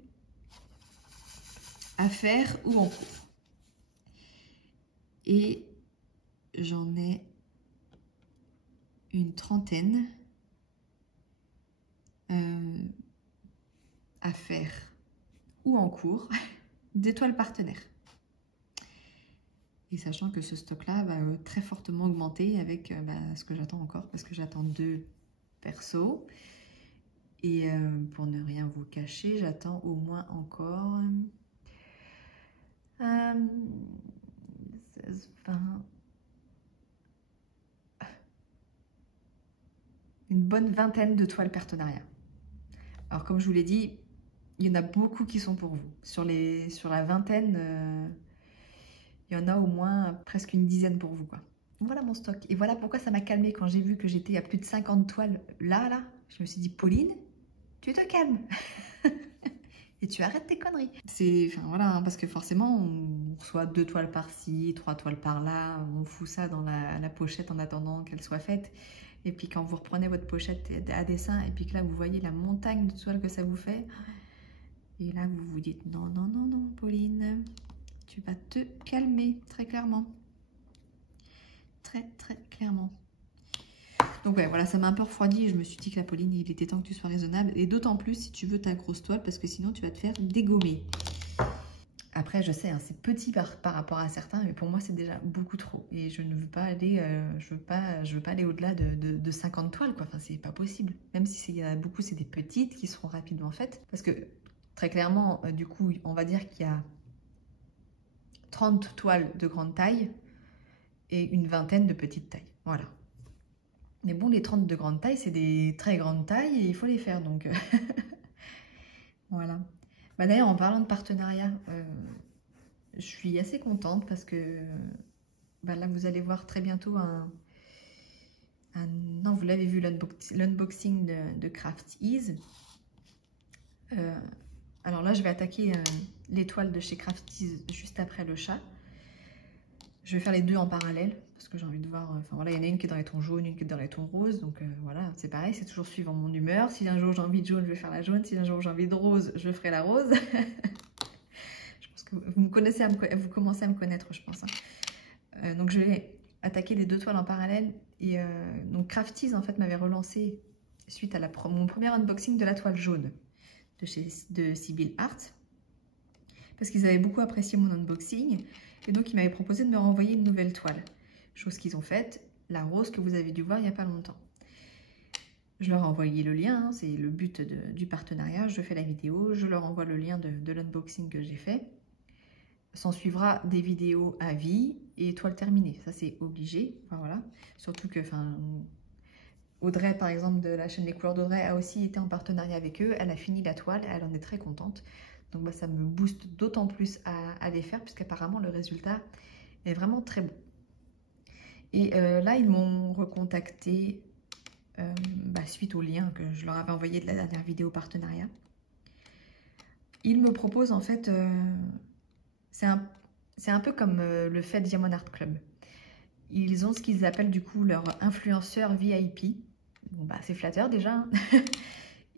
à faire ou en cours. Et j'en ai une trentaine à faire ou en cours des toiles partenaires. Et sachant que ce stock-là va très fortement augmenter avec ce que j'attends encore, parce que j'attends 2 persos. Et pour ne rien vous cacher, j'attends au moins encore 16, 20, une bonne vingtaine de toiles partenariat. Alors comme je vous l'ai dit, il y en a beaucoup qui sont pour vous. Sur la vingtaine, il y en a au moins presque une dizaine pour vous, quoi. Voilà mon stock. Et voilà pourquoi ça m'a calmée quand j'ai vu que j'étais à plus de 50 toiles là. Je me suis dit, Pauline, tu te calmes. Et tu arrêtes tes conneries. Enfin voilà, hein, parce que forcément, on reçoit 2 toiles par-ci, 3 toiles par-là. On fout ça dans la pochette en attendant qu'elle soit faite. Et puis quand vous reprenez votre pochette à dessin, et puis que là, vous voyez la montagne de toiles que ça vous fait. Et là, vous vous dites, non, non, non, non, Pauline, tu vas te calmer, très clairement. Très, très clairement. Donc ouais, voilà, ça m'a un peu refroidi et je me suis dit que la Pauline, il était temps que tu sois raisonnable. Et d'autant plus si tu veux ta grosse toile, parce que sinon tu vas te faire dégommer. Après, je sais, hein, c'est petit par rapport à certains, mais pour moi, c'est déjà beaucoup trop. Et je ne veux pas aller, je veux pas aller au-delà de 50 toiles, quoi. Enfin, c'est pas possible. Même si il y en a beaucoup, c'est des petites qui seront rapidement faites. Parce que, très clairement, du coup, on va dire qu'il y a 30 toiles de grande taille et une vingtaine de petites tailles. Voilà. Mais bon, les 30 de grande taille, c'est des très grandes tailles et il faut les faire, donc voilà. Bah, d'ailleurs, en parlant de partenariat, je suis assez contente parce que là, vous allez voir très bientôt non, vous l'avez vu, l'unboxing de Craft Ease. Alors là, je vais attaquer les toiles de chez Craft Ease juste après le chat. Je vais faire les deux en parallèle parce que j'ai envie de voir. Enfin voilà, il y en a une qui est dans les tons jaunes, une qui est dans les tons roses. Donc voilà, c'est pareil, c'est toujours suivant mon humeur. Si un jour j'ai envie de jaune, je vais faire la jaune. Si un jour j'ai envie de rose, je ferai la rose. Je pense que vous commencez à me connaître, je pense. Hein. Donc je vais attaquer les deux toiles en parallèle. Et donc Crafties en fait m'avait relancé suite à mon premier unboxing de la toile jaune de Sibyl Art. Parce qu'ils avaient beaucoup apprécié mon unboxing. Et donc, ils m'avaient proposé de me renvoyer une nouvelle toile. Chose qu'ils ont faite, la rose que vous avez dû voir il n'y a pas longtemps. Je leur ai envoyé le lien, hein, c'est le but du partenariat. Je fais la vidéo, je leur envoie le lien de l'unboxing que j'ai fait. S'en suivra des vidéos à vie et toile terminée. Ça, c'est obligé. Enfin, voilà. Surtout que, Audrey, par exemple, de la chaîne Les Couleurs d'Audrey, a aussi été en partenariat avec eux. Elle a fini la toile, elle en est très contente. Donc ça me booste d'autant plus à les faire, puisqu'apparemment le résultat est vraiment très beau. Et là, ils m'ont recontacté suite au lien que je leur avais envoyé de la dernière vidéo partenariat. Ils me proposent en fait, c'est un peu comme le fait Diamond Art Club. Ils ont ce qu'ils appellent du coup leur influenceur VIP. Bon c'est flatteur déjà. Hein.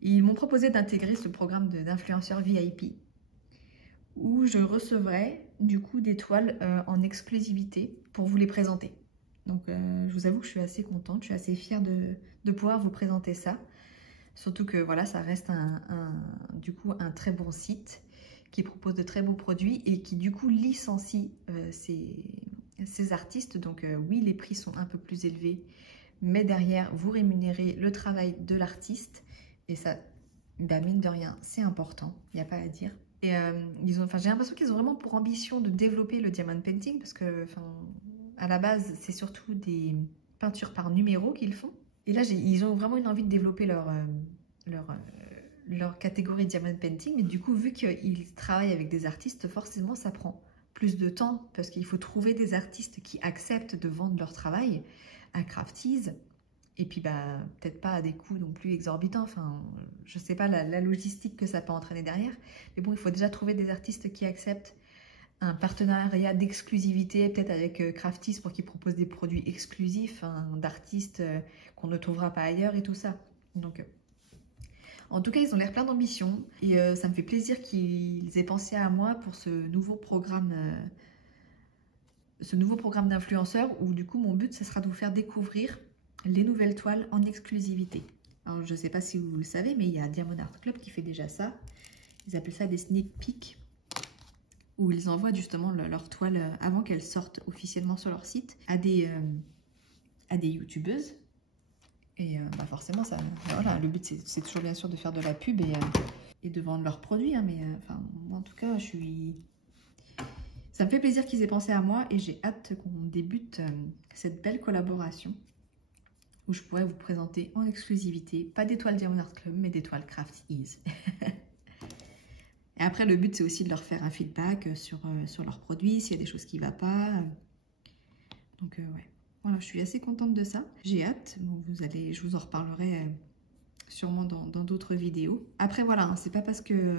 Ils m'ont proposé d'intégrer ce programme d'influenceur VIP où je recevrai du coup des toiles en exclusivité pour vous les présenter. Donc je vous avoue que je suis assez contente, je suis assez fière de pouvoir vous présenter ça. Surtout que voilà, ça reste du coup un très bon site qui propose de très bons produits et qui du coup licencie ces artistes. Donc oui, les prix sont un peu plus élevés, mais derrière, vous rémunérez le travail de l'artiste. Et ça, mine de rien, c'est important, il n'y a pas à dire. Et j'ai l'impression qu'ils ont vraiment pour ambition de développer le diamond painting parce que, à la base, c'est surtout des peintures par numéro qu'ils font. Et là, ils ont vraiment une envie de développer leur catégorie Diamond Painting, mais du coup, vu qu'ils travaillent avec des artistes, forcément, ça prend plus de temps parce qu'il faut trouver des artistes qui acceptent de vendre leur travail à Crafties. Et puis, bah, peut-être pas à des coûts non plus exorbitants. Enfin, je sais pas la logistique que ça peut entraîner derrière. Mais bon, il faut déjà trouver des artistes qui acceptent un partenariat d'exclusivité, peut-être avec Crafties pour qu'ils proposent des produits exclusifs d'artistes qu'on ne trouvera pas ailleurs et tout ça. Donc, en tout cas, ils ont l'air plein d'ambition. Et ça me fait plaisir qu'ils aient pensé à moi pour ce nouveau programme d'influenceurs où du coup, mon but, ce sera de vous faire découvrir les nouvelles toiles en exclusivité. Alors, je ne sais pas si vous le savez, mais il y a Diamond Art Club qui fait déjà ça. Ils appellent ça des sneak peeks, où ils envoient justement leurs toiles avant qu'elles sortent officiellement sur leur site à des youtubeuses. Et bah forcément, ça, voilà, le but c'est toujours bien sûr de faire de la pub et de vendre leurs produits. Hein, mais enfin, moi, en tout cas, ça me fait plaisir qu'ils aient pensé à moi et j'ai hâte qu'on débute cette belle collaboration où je pourrais vous présenter en exclusivité, pas des toiles Diamond Art Club, mais des toiles Crafties. Et après, le but, c'est aussi de leur faire un feedback sur leurs produits, s'il y a des choses qui ne vont pas. Donc, ouais. Voilà, je suis assez contente de ça. J'ai hâte. Bon, je vous en reparlerai sûrement dans d'autres vidéos. Après, voilà, hein, c'est pas parce que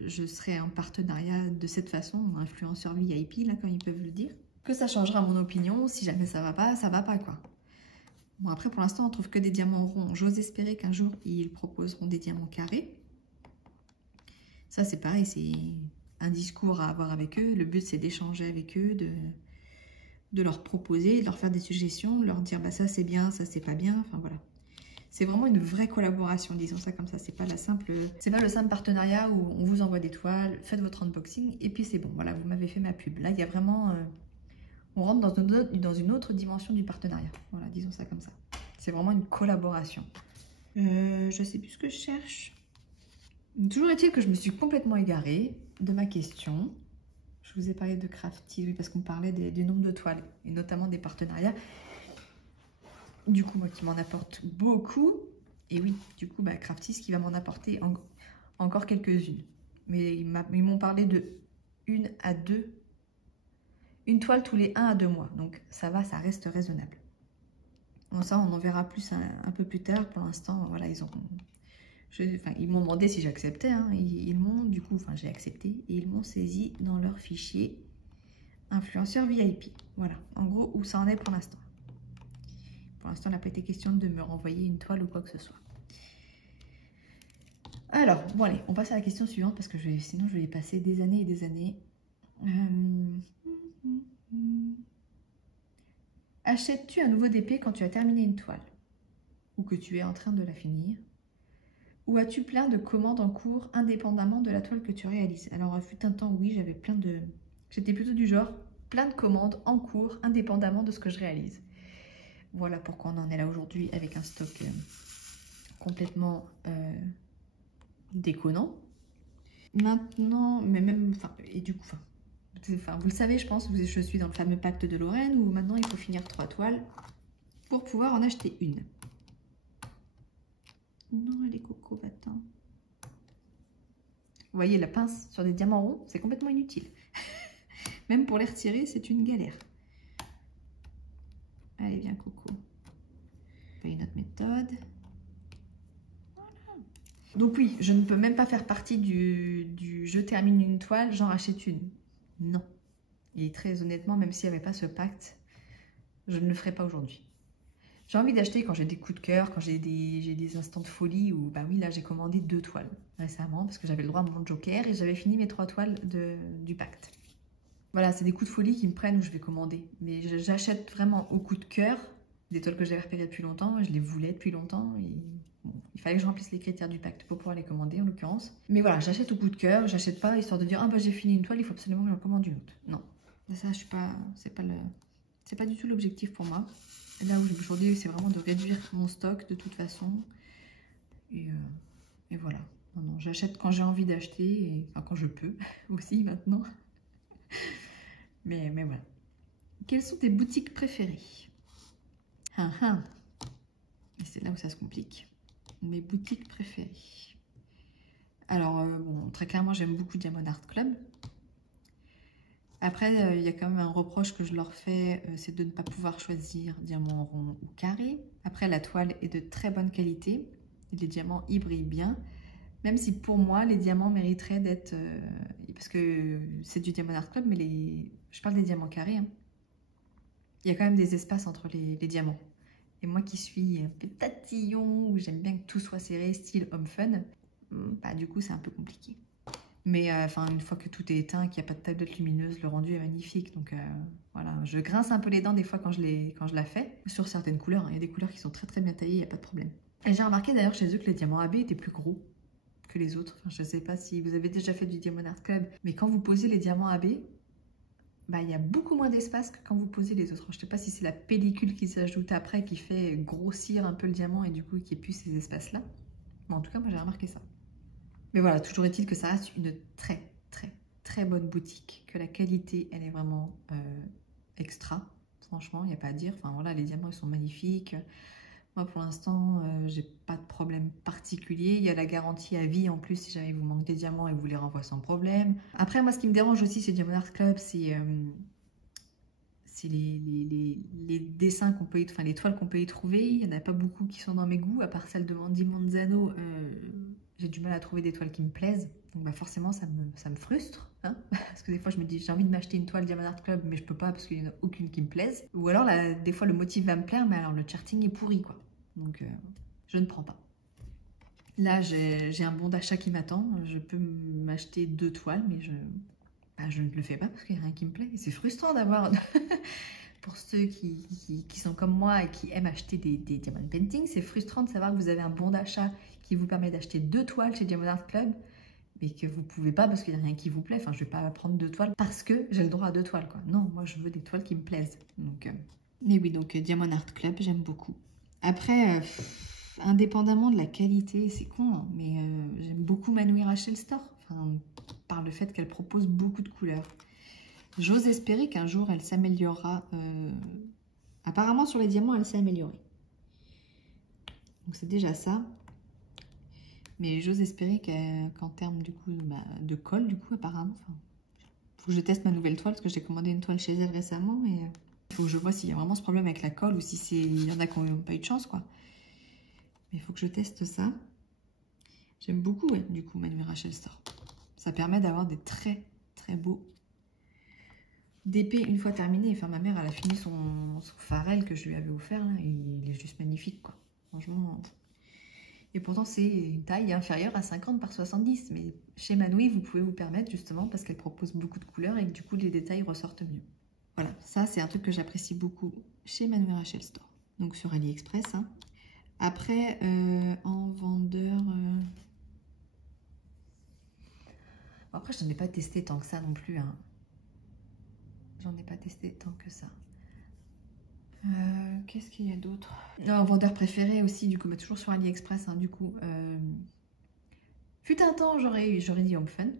je serai en partenariat de cette façon, influenceur VIP, là, comme ils peuvent le dire, que ça changera mon opinion. Si jamais ça va pas, quoi. Bon, après, pour l'instant, on trouve que des diamants ronds. J'ose espérer qu'un jour, ils proposeront des diamants carrés. Ça, c'est pareil, c'est un discours à avoir avec eux. Le but, c'est d'échanger avec eux, de leur proposer, de leur faire des suggestions, de leur dire bah, ça, c'est bien, ça, c'est pas bien. Enfin, voilà. C'est vraiment une vraie collaboration, disons ça comme ça. C'est pas le simple partenariat où on vous envoie des toiles, faites votre unboxing et puis c'est bon. Voilà, vous m'avez fait ma pub. Là, il y a vraiment... on rentre dans une autre dimension du partenariat. Voilà, disons ça comme ça. C'est vraiment une collaboration. Je sais plus ce que je cherche. Toujours est-il que je me suis complètement égarée de ma question. Je vous ai parlé de Crafties, oui, parce qu'on parlait du nombre de toiles, et notamment des partenariats. Du coup, moi qui m'en apporte beaucoup. Et oui, du coup, bah, Crafties qui va m'en apporter encore quelques-unes. Mais ils m'ont parlé de une toile tous les 1 à 2 mois. Donc ça va, ça reste raisonnable. Bon, ça, on en verra plus un peu plus tard. Pour l'instant, voilà, ils m'ont demandé si j'acceptais. Hein. Ils m'ont, du coup, j'ai accepté. Et ils m'ont saisi dans leur fichier influenceur VIP. Voilà, en gros, où ça en est pour l'instant. Pour l'instant, il n'a pas été question de me renvoyer une toile ou quoi que ce soit. Alors, bon allez, on passe à la question suivante parce que sinon je vais y passer des années et des années. Achètes-tu un nouveau DP quand tu as terminé une toile ou que tu es en train de la finir? Ou as-tu plein de commandes en cours indépendamment de la toile que tu réalises? Alors, fut un temps, oui, j'étais plutôt du genre plein de commandes en cours indépendamment de ce que je réalise. Voilà pourquoi on en est là aujourd'hui avec un stock complètement déconnant. Maintenant, mais même, et du coup, vous le savez, je pense, je suis dans le fameux pacte de Lorraine où maintenant il faut finir 3 toiles pour pouvoir en acheter une. Non, elle est coco, battant. Vous voyez, la pince sur des diamants ronds, c'est complètement inutile. Même pour les retirer, c'est une galère. Allez, viens, coco. Pas une autre méthode. Voilà. Donc oui, je ne peux même pas faire partie du je termine une toile, j'en rachète une. Non. Et très honnêtement, même s'il n'y avait pas ce pacte, je ne le ferai pas aujourd'hui. J'ai envie d'acheter quand j'ai des coups de cœur, quand j'ai des instants de folie où, bah oui, là j'ai commandé 2 toiles récemment parce que j'avais le droit à mon joker et j'avais fini mes 3 toiles du pacte. Voilà, c'est des coups de folie qui me prennent où je vais commander. Mais j'achète vraiment au coup de cœur des toiles que j'avais repérées depuis longtemps, je les voulais depuis longtemps et bon, il fallait que je remplisse les critères du pacte pour pouvoir les commander en l'occurrence. Mais voilà, j'achète au coup de cœur, j'achète pas histoire de dire ah bah j'ai fini une toile, il faut absolument que j'en commande une autre. Non, ça c'est pas du tout l'objectif pour moi. Là où aujourd'hui, c'est vraiment de réduire mon stock de toute façon. Et voilà. Non, j'achète quand j'ai envie d'acheter, enfin quand je peux aussi maintenant. Mais voilà. Quelles sont tes boutiques préférées? Et c'est là où ça se complique. Mes boutiques préférées. Alors, bon, très clairement, j'aime beaucoup Diamond Art Club. Après, il y a quand même un reproche que je leur fais, c'est de ne pas pouvoir choisir diamant rond ou carré. Après, la toile est de très bonne qualité. Les diamants y brillent bien. Même si pour moi, les diamants mériteraient d'être... parce que c'est du Diamond Art Club, mais je parle des diamants carrés. Hein. Il y a quand même des espaces entre les diamants. Et moi qui suis un peu tatillon, où j'aime bien que tout soit serré, style homme fun, bah, du coup, c'est un peu compliqué. Mais enfin, une fois que tout est éteint, qu'il n'y a pas de tablette lumineuse, le rendu est magnifique. Donc voilà, je grince un peu les dents des fois quand je la fais. Sur certaines couleurs, hein. Il y a des couleurs qui sont très très bien taillées, il n'y a pas de problème. Et j'ai remarqué d'ailleurs chez eux que les diamants AB étaient plus gros que les autres. Enfin, je ne sais pas si vous avez déjà fait du Diamond Art Club, mais quand vous posez les diamants AB, bah, il y a beaucoup moins d'espace que quand vous posez les autres. Je ne sais pas si c'est la pellicule qui s'ajoute après qui fait grossir un peu le diamant et du coup qui plus ces espaces-là. Mais en tout cas, moi j'ai remarqué ça. Mais voilà, toujours est-il que ça reste une très très très bonne boutique, que la qualité elle est vraiment extra, franchement, il n'y a pas à dire. Enfin voilà, les diamants ils sont magnifiques. Moi pour l'instant, j'ai pas de problème particulier. Il y a la garantie à vie en plus si jamais il vous manque des diamants et vous les renvoie sans problème. Après moi ce qui me dérange aussi chez Diamond Art Club, c'est les dessins qu'on peut y, enfin les toiles qu'on peut y trouver. Il n'y en a pas beaucoup qui sont dans mes goûts, à part celle de Mandy Manzano. J'ai du mal à trouver des toiles qui me plaisent. Donc bah forcément, ça me frustre. Hein, parce que des fois, je me dis, j'ai envie de m'acheter une toile Diamond Art Club, mais je peux pas parce qu'il n'y en a aucune qui me plaise. Ou alors, là, des fois, le motif va me plaire, mais alors le charting est pourri, quoi. Donc, je ne prends pas. Là, j'ai un bon d'achat qui m'attend. Je peux m'acheter 2 toiles, mais je ne le fais pas parce qu'il n'y a rien qui me plaît. C'est frustrant d'avoir... Pour ceux qui sont comme moi et qui aiment acheter des diamond paintings, c'est frustrant de savoir que vous avez un bon d'achat qui vous permet d'acheter 2 toiles chez Diamond Art Club, mais que vous ne pouvez pas parce qu'il n'y a rien qui vous plaît. Enfin, je ne vais pas prendre 2 toiles parce que j'ai le droit à 2 toiles, quoi. Non, moi, je veux des toiles qui me plaisent. Donc, mais oui, donc Diamond Art Club, j'aime beaucoup. Après, indépendamment de la qualité, c'est con, hein, mais j'aime beaucoup Manoui Rachel Store. Enfin, par le fait qu'elle propose beaucoup de couleurs. J'ose espérer qu'un jour, elle s'améliorera. Apparemment, sur les diamants, elle s'est améliorée. Donc, c'est déjà ça. Mais j'ose espérer qu'en termes du coup, de colle, du coup, apparemment, faut que je teste ma nouvelle toile parce que j'ai commandé une toile chez elle récemment et il faut que je vois s'il y a vraiment ce problème avec la colle ou si il y en a qui n'ont pas eu de chance, quoi. Mais il faut que je teste ça. J'aime beaucoup, ouais, du coup, Manoui Rachel Store. Ça permet d'avoir des très, très beaux d'épée une fois terminé. Enfin, ma mère, elle a fini son farel que je lui avais offert, là, et il est juste magnifique, quoi. Franchement. Et pourtant, c'est une taille inférieure à 50 par 70. Mais chez Manoui, vous pouvez vous permettre, justement, parce qu'elle propose beaucoup de couleurs et que du coup, les détails ressortent mieux. Voilà, ça, c'est un truc que j'apprécie beaucoup chez Manoui Rachel Store. Donc, sur AliExpress. Hein. Après, en vendeur... Après, je n'en ai pas testé tant que ça non plus, hein. J'en ai pas testé tant que ça. Qu'est-ce qu'il y a d'autre? Un vendeur préféré aussi, du coup, mais toujours sur AliExpress, hein, du coup. Fut un temps, j'aurais dit Home Fun.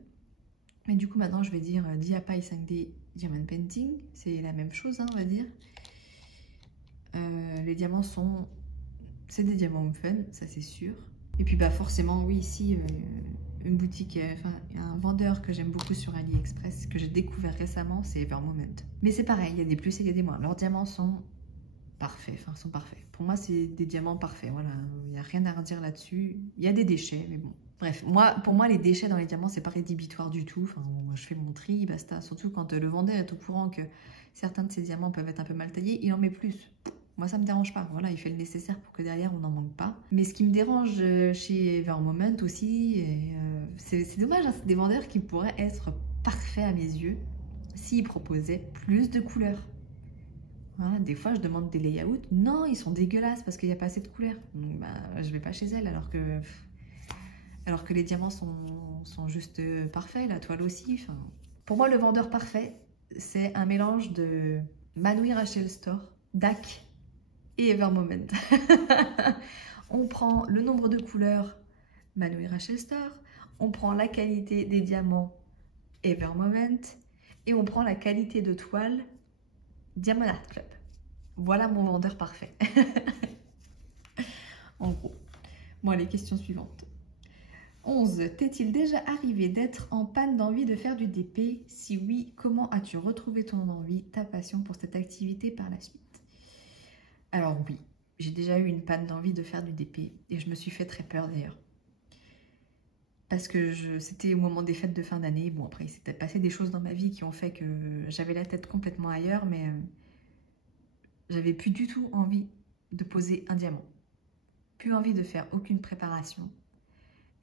Mais du coup, maintenant, je vais dire Diapai 5D Diamond Painting. C'est la même chose, hein, on va dire. Les diamants sont... C'est des diamants Home Fun, ça c'est sûr. Et puis, bah forcément, oui, ici... une boutique, enfin un vendeur que j'aime beaucoup sur AliExpress, que j'ai découvert récemment, c'est Evermoment. Mais c'est pareil, il y a des plus et il y a des moins. Leurs diamants sont parfaits, enfin sont parfaits. Pour moi, c'est des diamants parfaits, voilà, il n'y a rien à redire là-dessus. Il y a des déchets, mais bon. Bref, pour moi, les déchets dans les diamants, c'est pas rédhibitoire du tout. Enfin, moi, je fais mon tri, basta. Surtout quand le vendeur est au courant que certains de ces diamants peuvent être un peu mal taillés, il en met plus. Moi, ça me dérange pas. Voilà, il fait le nécessaire pour que derrière, on n'en manque pas. Mais ce qui me dérange chez Evermoment aussi, c'est dommage, hein, c'est des vendeurs qui pourraient être parfaits à mes yeux s'ils proposaient plus de couleurs. Voilà, des fois, je demande des layouts. Non, ils sont dégueulasses parce qu'il n'y a pas assez de couleurs. Donc, bah, je vais pas chez elle alors que les diamants sont juste parfaits, la toile aussi. Enfin, pour moi, le vendeur parfait, c'est un mélange de Manoui Rachel Store, DAC et Evermoment. On prend le nombre de couleurs Manoui Rachel Store, on prend la qualité des diamants Evermoment et on prend la qualité de toile Diamond Art Club. Voilà mon vendeur parfait. En gros. Bon, les questions suivantes. 11. T'est-il déjà arrivé d'être en panne d'envie de faire du DP? Si oui, comment as-tu retrouvé ton envie, ta passion pour cette activité par la suite? Alors oui, j'ai déjà eu une panne d'envie de faire du DP et je me suis fait très peur d'ailleurs. Parce que c'était au moment des fêtes de fin d'année. Bon, après, il s'était passé des choses dans ma vie qui ont fait que j'avais la tête complètement ailleurs, mais j'avais plus du tout envie de poser un diamant. Plus envie de faire aucune préparation.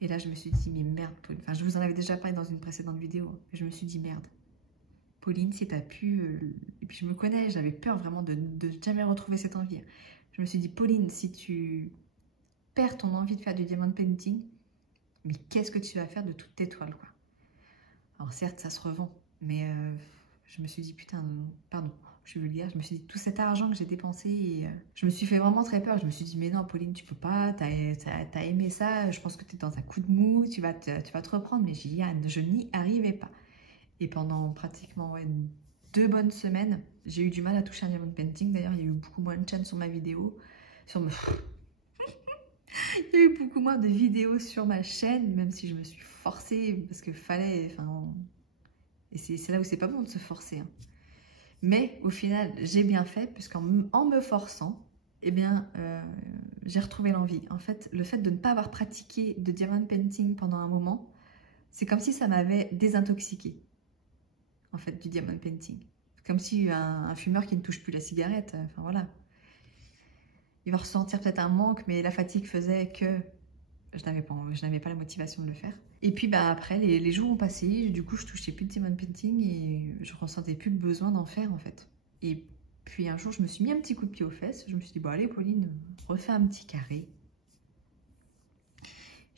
Et là, je me suis dit, mais merde, Pauline. Enfin, je vous en avais déjà parlé dans une précédente vidéo. Mais je me suis dit, merde. Pauline, si t'as pu... Et puis je me connais, j'avais peur vraiment de jamais retrouver cette envie. Je me suis dit, Pauline, si tu perds ton envie de faire du diamond painting, mais qu'est-ce que tu vas faire de toutes tes toiles, quoi? Alors certes, ça se revend, mais je me suis dit, putain, pardon, je suis vulgaire, je me suis dit, tout cet argent que j'ai dépensé, et, je me suis fait vraiment très peur. Je me suis dit, mais non, Pauline, tu peux pas, t'as aimé ça, je pense que t'es dans un coup de mou, tu vas te reprendre. Mais Gilliane, je n'y arrivais pas. Et pendant pratiquement 2 bonnes semaines, j'ai eu du mal à toucher un diamond painting. D'ailleurs, il y a eu beaucoup moins de chaînes sur ma vidéo, il y a eu beaucoup moins de vidéos sur ma chaîne, même si je me suis forcée, parce que fallait, enfin... Et c'est là où c'est pas bon de se forcer, hein. Mais au final, j'ai bien fait, puisqu'en me forçant, eh bien, j'ai retrouvé l'envie. En fait, le fait de ne pas avoir pratiqué de diamond painting pendant un moment, c'est comme si ça m'avait désintoxiqué, en fait, du diamond painting. Comme si un fumeur qui ne touche plus la cigarette, enfin voilà. Il va ressentir peut-être un manque, mais la fatigue faisait que je n'avais pas la motivation de le faire. Et puis bah, après, les jours ont passé, du coup je touchais plus de diamond painting et je ressentais plus le besoin d'en faire en fait. Et puis un jour je me suis mis un petit coup de pied aux fesses, je me suis dit bon allez Pauline, refais un petit carré.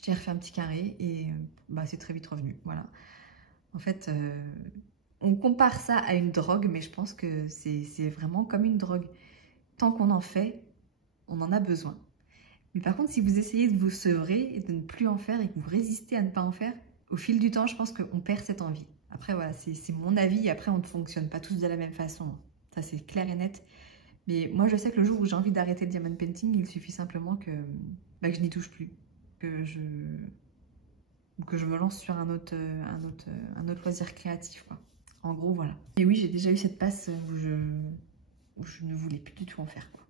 J'ai refait un petit carré et bah, c'est très vite revenu, voilà. En fait, on compare ça à une drogue, mais je pense que c'est vraiment comme une drogue. Tant qu'on en fait, on en a besoin. Mais par contre, si vous essayez de vous sevrer et de ne plus en faire et que vous résistez à ne pas en faire, au fil du temps, je pense qu'on perd cette envie. Après, voilà, c'est mon avis. Après, on ne fonctionne pas tous de la même façon. Ça, c'est clair et net. Mais moi, je sais que le jour où j'ai envie d'arrêter le diamond painting, il suffit simplement que je n'y touche plus. Que je me lance sur un autre loisir créatif, quoi. En gros, voilà. Et oui, j'ai déjà eu cette passe où je ne voulais plus du tout en faire, quoi.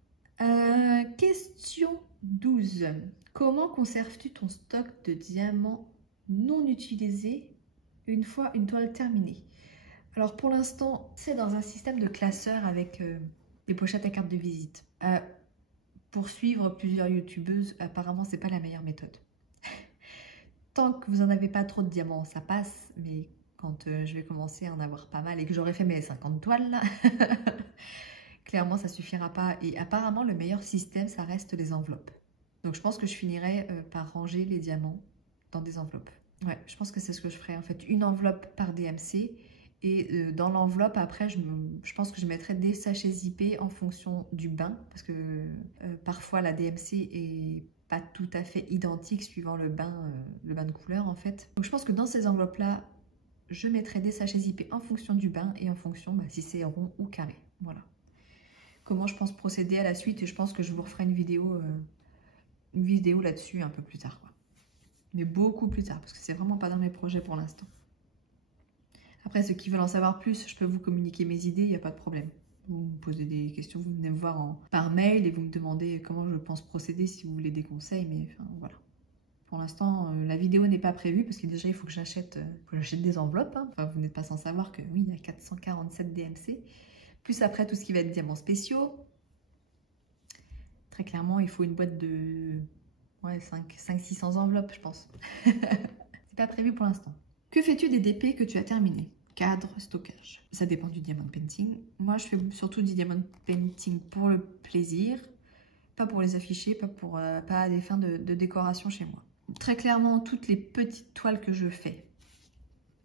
Question 12. Comment conserves-tu ton stock de diamants non utilisés une fois une toile terminée? Alors pour l'instant, c'est dans un système de classeur avec des pochettes à carte de visite. Pour suivre plusieurs youtubeuses, apparemment c'est pas la meilleure méthode. Tant que vous en avez pas trop de diamants, ça passe, mais quand je vais commencer à en avoir pas mal et que j'aurai fait mes 50 toiles là, clairement ça suffira pas. Et apparemment le meilleur système, ça reste les enveloppes. Donc je pense que je finirai par ranger les diamants dans des enveloppes. Ouais, je pense que c'est ce que je ferai en fait, une enveloppe par DMC. Et dans l'enveloppe, après, je pense que je mettrai des sachets zippés en fonction du bain, parce que parfois la DMC est pas tout à fait identique suivant le bain de couleur en fait. Donc je pense que dans ces enveloppes-là, je mettrai des sachets zippés en fonction du bain et en fonction si c'est rond ou carré. Voilà. Comment je pense procéder à la suite, et je pense que je vous referai une vidéo là-dessus un peu plus tard, quoi. Mais beaucoup plus tard, parce que c'est vraiment pas dans mes projets pour l'instant. Après, ceux qui veulent en savoir plus, je peux vous communiquer mes idées, il n'y a pas de problème. Vous me posez des questions, vous venez me voir par mail et vous me demandez comment je pense procéder si vous voulez des conseils, mais enfin voilà. Pour l'instant, la vidéo n'est pas prévue parce que déjà il faut que j'achète des enveloppes, hein. Enfin, vous n'êtes pas sans savoir que oui, il y a 447 DMC. Plus après tout ce qui va être diamants spéciaux. Très clairement, il faut une boîte de 500-600 enveloppes, je pense. C'est pas prévu pour l'instant. Que fais-tu des DP que tu as terminés? Cadre, stockage. Ça dépend du diamond painting. Moi, je fais surtout du diamond painting pour le plaisir, pas pour les afficher, pas à des fins de décoration chez moi. Très clairement, toutes les petites toiles que je fais,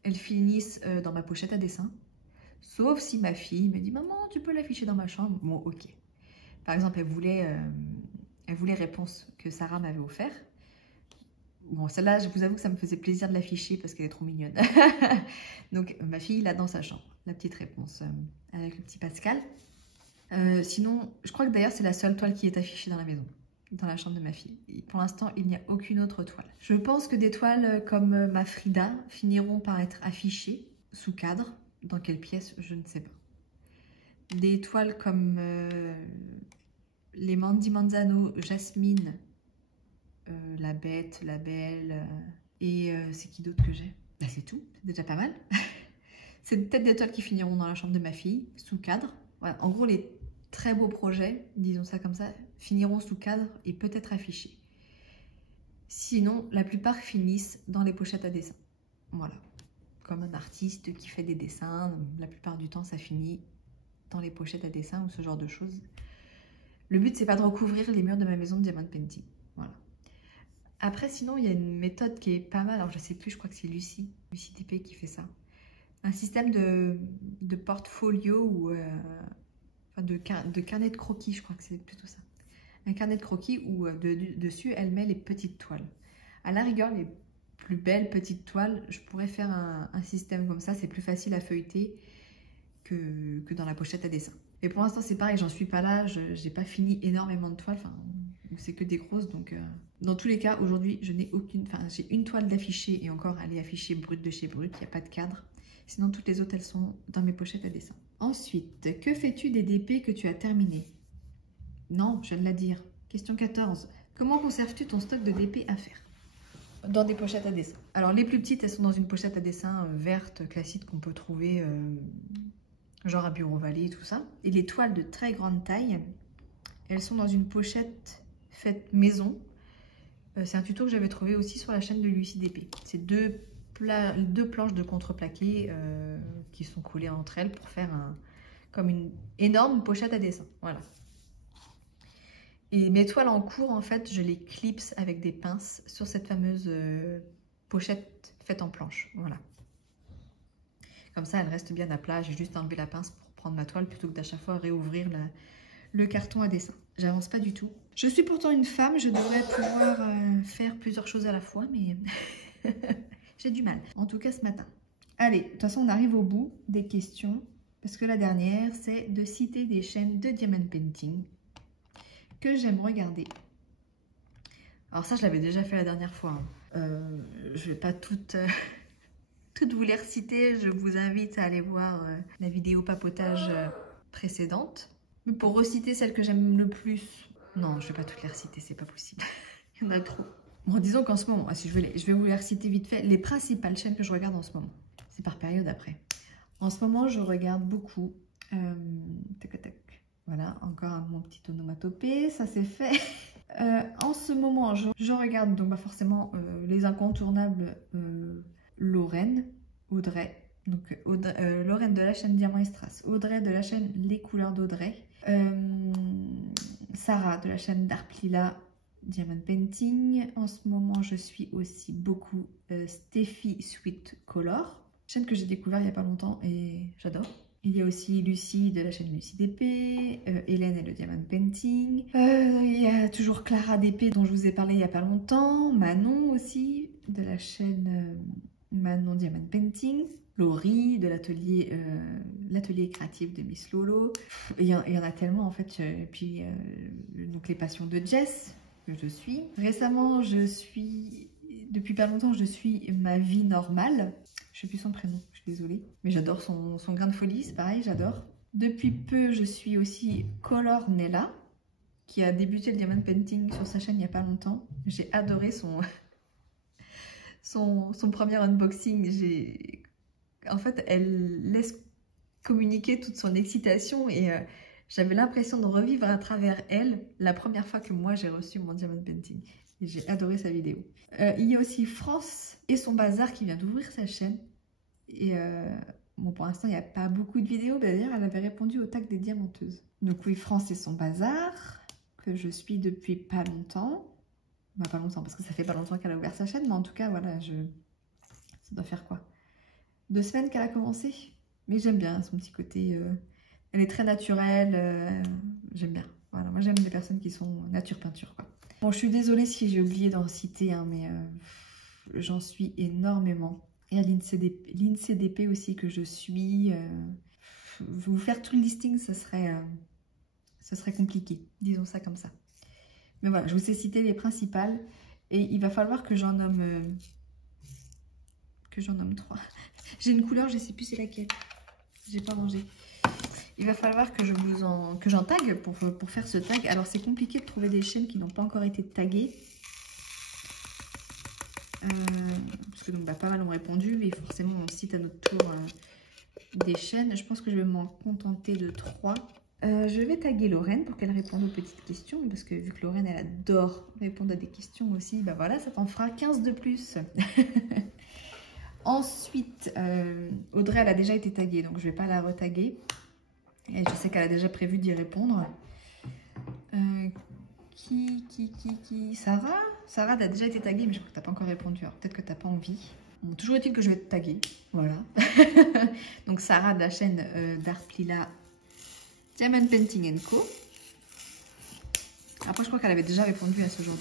elles finissent dans ma pochette à dessin. Sauf si ma fille me dit « Maman, tu peux l'afficher dans ma chambre ?» Bon, ok. Par exemple, elle voulait Réponse que Sarah m'avait offert. Bon, celle-là, je vous avoue que ça me faisait plaisir de l'afficher parce qu'elle est trop mignonne. Donc, ma fille l'a dans sa chambre, la petite Réponse avec le petit Pascal. Sinon, je crois que d'ailleurs, c'est la seule toile qui est affichée dans la maison. dans la chambre de ma fille. Et pour l'instant, il n'y a aucune autre toile. Je pense que des toiles comme ma Frida finiront par être affichées sous cadre. Dans quelle pièce, je ne sais pas. Des toiles comme les Mandy Manzano, Jasmine, la Bête, la Belle, et c'est qui d'autre que j'ai? Bah, c'est tout, c'est déjà pas mal. C'est peut-être des toiles qui finiront dans la chambre de ma fille, sous cadre. Voilà. En gros, les très beaux projets, disons ça comme ça, finiront sous cadre et peut-être affichés. Sinon, la plupart finissent dans les pochettes à dessin. Voilà. Comme un artiste qui fait des dessins, la plupart du temps, ça finit dans les pochettes à dessin ou ce genre de choses. Le but, c'est pas de recouvrir les murs de ma maison de diamond painting. Voilà. Après, sinon, il y a une méthode qui est pas mal. Alors, je sais plus, je crois que c'est Lucie TP qui fait ça. Un système de portfolio ou de carnet de croquis, je crois que c'est plutôt ça. Un carnet de croquis où dessus, elle met les petites toiles. À la rigueur, les plus belles petites toiles, je pourrais faire un système comme ça. C'est plus facile à feuilleter que dans la pochette à dessin. Et pour l'instant, c'est pareil, j'en suis pas là. Je n'ai pas fini énormément de toiles. Enfin, c'est que des grosses. Donc, dans tous les cas, aujourd'hui, je n'ai aucune... Enfin, j'ai une toile d'affichée et encore, elle est affichée brute de chez Brut. Il n'y a pas de cadre. Sinon, toutes les autres, elles sont dans mes pochettes à dessin. Ensuite, que fais-tu des DP que tu as terminés? Non, je viens de la dire. Question 14. Comment conserves-tu ton stock de DP à faire? Dans des pochettes à dessin. Alors, les plus petites, elles sont dans une pochette à dessin verte, classique, qu'on peut trouver genre à Bureau Vallée, tout ça. Et les toiles de très grande taille, elles sont dans une pochette faite maison. C'est un tuto que j'avais trouvé aussi sur la chaîne de Lucie DP. C'est deux planches de contreplaqué qui sont collées entre elles pour faire comme une énorme pochette à dessin. Voilà. Et mes toiles en cours, en fait, je les clipse avec des pinces sur cette fameuse pochette faite en planche. Voilà. Comme ça, elle reste bien à plat. J'ai juste enlevé la pince pour prendre ma toile plutôt que d'à chaque fois réouvrir le carton à dessin. J'avance pas du tout. Je suis pourtant une femme, je devrais pouvoir faire plusieurs choses à la fois, mais j'ai du mal. En tout cas, ce matin. Allez, de toute façon, on arrive au bout des questions. Parce que la dernière, c'est de citer des chaînes de diamond painting que j'aime regarder. Alors ça, je l'avais déjà fait la dernière fois. Je vais pas toutes vous les reciter. Je vous invite à aller voir la vidéo papotage précédente. Mais pour reciter celles que j'aime le plus, non, je vais pas toutes les reciter, c'est pas possible. Il y en a trop. Bon, disons qu'en ce moment, si je vais vous les reciter vite fait, les principales chaînes que je regarde en ce moment. C'est par période après. En ce moment, je regarde beaucoup. Tac, tac. Voilà, encore mon petit onomatopée, ça c'est fait. En ce moment, je regarde donc forcément les incontournables Lorraine, Audrey. Donc Lorraine de la chaîne Diamant et Strass, Audrey de la chaîne Les Couleurs d'Audrey, Sarah de la chaîne Dark Lila Diamond Painting. En ce moment, je suis aussi beaucoup Steffi Sweet Color, chaîne que j'ai découvert il n'y a pas longtemps et j'adore. Il y a aussi Lucie de la chaîne Lucie DP, Hélène et le Diamond Painting. Il y a toujours Clara DP dont je vous ai parlé il n'y a pas longtemps. Manon aussi de la chaîne Manon Diamond Painting. Laurie de l'atelier créatif de Miss Lolo. Il y en a tellement en fait. Et puis donc les passions de Jess que je suis. Récemment, depuis pas longtemps, je suis Ma Vie Normale. Je sais plus son prénom, je suis désolée. Mais j'adore son grain de folie, c'est pareil, j'adore. Depuis peu, je suis aussi Color Nella, qui a débuté le diamond painting sur sa chaîne il n'y a pas longtemps. J'ai adoré son premier unboxing. En fait, elle laisse communiquer toute son excitation et j'avais l'impression de revivre à travers elle la première fois que moi j'ai reçu mon diamond painting. Et j'ai adoré sa vidéo. Il y a aussi France et son bazar qui vient d'ouvrir sa chaîne. Et bon, pour l'instant, il n'y a pas beaucoup de vidéos. D'ailleurs, elle avait répondu au tag des diamanteuses. Donc oui, France et son bazar, que je suis depuis pas longtemps. Bah, pas longtemps, parce que ça fait pas longtemps qu'elle a ouvert sa chaîne. Mais en tout cas, voilà, ça doit faire quoi? 2 semaines qu'elle a commencé. Mais j'aime bien son petit côté. Elle est très naturelle. J'aime bien. Voilà, moi j'aime les personnes qui sont nature peinture, quoi. Bon, je suis désolée si j'ai oublié d'en citer, hein, mais j'en suis énormément. Il y a l'INSEEDP aussi que je suis. Vous faire tout le listing, ça serait compliqué, disons ça comme ça. Mais voilà, je vous ai cité les principales. Et il va falloir que j'en nomme 3. J'ai une couleur, je ne sais plus c'est laquelle. J'ai pas rangé. Il va falloir que j'en tag pour faire ce tag. Alors c'est compliqué de trouver des chaînes qui n'ont pas encore été taguées. Parce que donc, pas mal ont répondu. Et forcément on cite à notre tour des chaînes. Je pense que je vais m'en contenter de 3. Je vais taguer Lorraine pour qu'elle réponde aux petites questions. Parce que vu que Lorraine elle adore répondre à des questions aussi. Bah voilà, ça t'en fera 15 de plus. Ensuite, Audrey elle a déjà été taguée. Donc je ne vais pas la retaguer. Et je sais qu'elle a déjà prévu d'y répondre. Sarah a déjà été taguée, mais je crois que tu n'as pas encore répondu. Alors peut-être que tu n'as pas envie. Bon, toujours est-il que je vais te taguer. Voilà. Donc Sarah de la chaîne d'Art Lila Diamond Painting Co. Après, je crois qu'elle avait déjà répondu à ce genre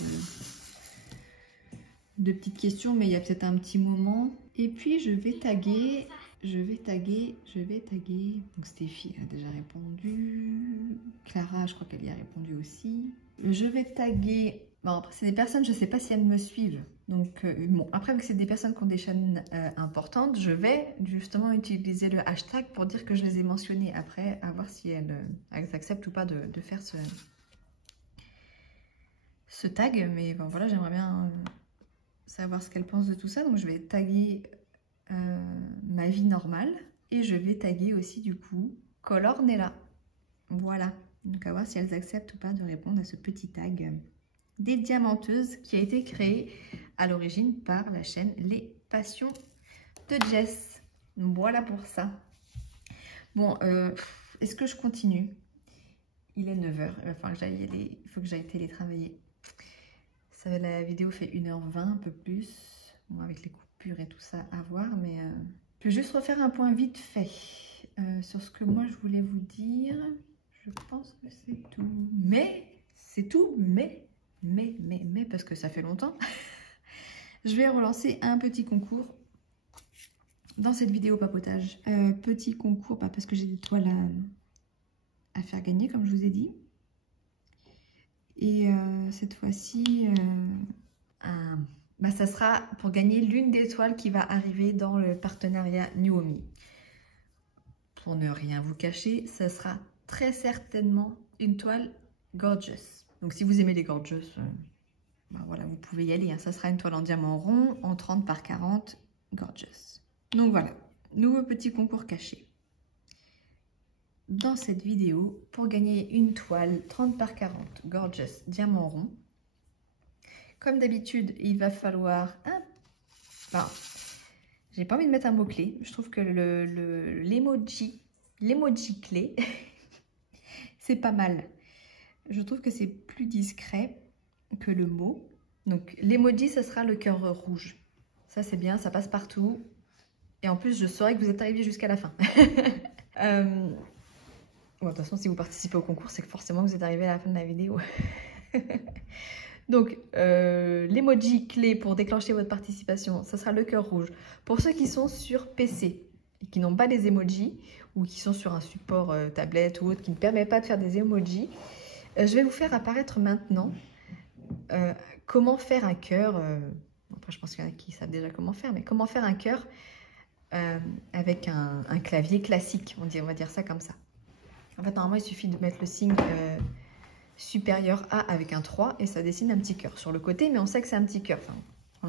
de petites questions, mais il y a peut-être un petit moment. Et puis je vais taguer. Donc Stéphie a déjà répondu. Clara, je crois qu'elle y a répondu aussi. Je vais taguer. Bon, après, c'est des personnes, je ne sais pas si elles me suivent. Donc, bon, après, vu que c'est des personnes qui ont des chaînes importantes, je vais justement utiliser le hashtag pour dire que je les ai mentionnées. Après, à voir si elles acceptent ou pas de faire ce tag. Mais bon, voilà, j'aimerais bien savoir ce qu'elles pensent de tout ça. Donc, je vais taguer ma vie normale. Et je vais taguer aussi, du coup, Color Nella. Voilà. Donc, à voir si elles acceptent ou pas de répondre à ce petit tag des diamanteuses qui a été créé à l'origine par la chaîne Les Passions de Jess. Voilà pour ça. Bon, est-ce que je continue? Il est 9 h. Il va falloir que j'aille aller. Il faut que j'aille télétravailler. La vidéo fait 1h20, un peu plus. Bon, avec les coupures et tout ça à voir, mais je vais juste refaire un point vite fait sur ce que moi je voulais vous dire. Je pense que c'est tout. Mais, c'est tout, mais, parce que ça fait longtemps, je vais relancer un petit concours dans cette vidéo papotage. Petit concours, parce que j'ai des toiles à faire gagner, comme je vous ai dit. Et cette fois-ci, ça sera pour gagner l'une des toiles qui va arriver dans le partenariat Nuomi. Pour ne rien vous cacher, ça sera très certainement une toile gorgeous. Donc si vous aimez les gorgeous, voilà, vous pouvez y aller. Hein. Ça sera une toile en diamant rond, en 30 par 40, gorgeous. Donc voilà, nouveau petit concours caché. Dans cette vidéo, pour gagner une toile 30 par 40, gorgeous, diamant rond, comme d'habitude, il va falloir j'ai pas envie de mettre un mot-clé. Je trouve que l'emoji clé, c'est pas mal. Je trouve que c'est plus discret que le mot. Donc, l'emoji, ça sera le cœur rouge. Ça, c'est bien, ça passe partout. Et en plus, je saurai que vous êtes arrivé jusqu'à la fin. Bon, de toute façon, si vous participez au concours, c'est que forcément, vous êtes arrivé à la fin de la vidéo. Donc, l'emoji clé pour déclencher votre participation, ça sera le cœur rouge. Pour ceux qui sont sur PC et qui n'ont pas des emojis ou qui sont sur un support tablette ou autre qui ne permet pas de faire des emojis, je vais vous faire apparaître maintenant comment faire un cœur. Après, je pense qu'il y en a qui savent déjà comment faire, mais comment faire un cœur avec un clavier classique, on va dire ça comme ça. En fait, normalement, il suffit de mettre le signe supérieur A avec un 3 et ça dessine un petit cœur sur le côté, mais on sait que c'est un petit cœur. Enfin, en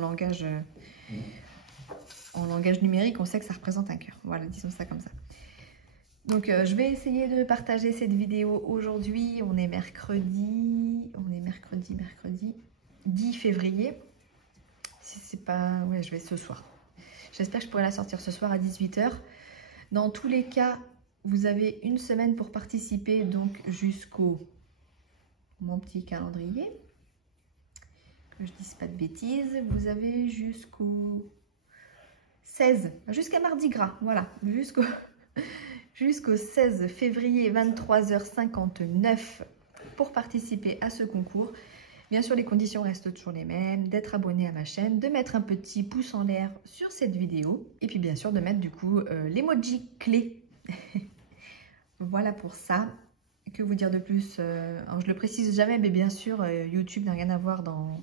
langage numérique, on sait que ça représente un cœur. Voilà, disons ça comme ça. Donc, je vais essayer de partager cette vidéo aujourd'hui. On est mercredi 10 février. Si c'est pas... Ouais, je vais ce soir. J'espère que je pourrai la sortir ce soir à 18 h. Dans tous les cas, vous avez une semaine pour participer, donc jusqu'au... mon petit calendrier, que je ne dise pas de bêtises, vous avez jusqu'au 16, jusqu'à mardi gras, voilà, jusqu'au 16 février 23h59 pour participer à ce concours. Bien sûr, les conditions restent toujours les mêmes, d'être abonné à ma chaîne, de mettre un petit pouce en l'air sur cette vidéo, et puis bien sûr de mettre du coup l'emoji clé. Voilà pour ça. Que vous dire de plus? Alors je le précise jamais, mais bien sûr, YouTube n'a rien à voir dans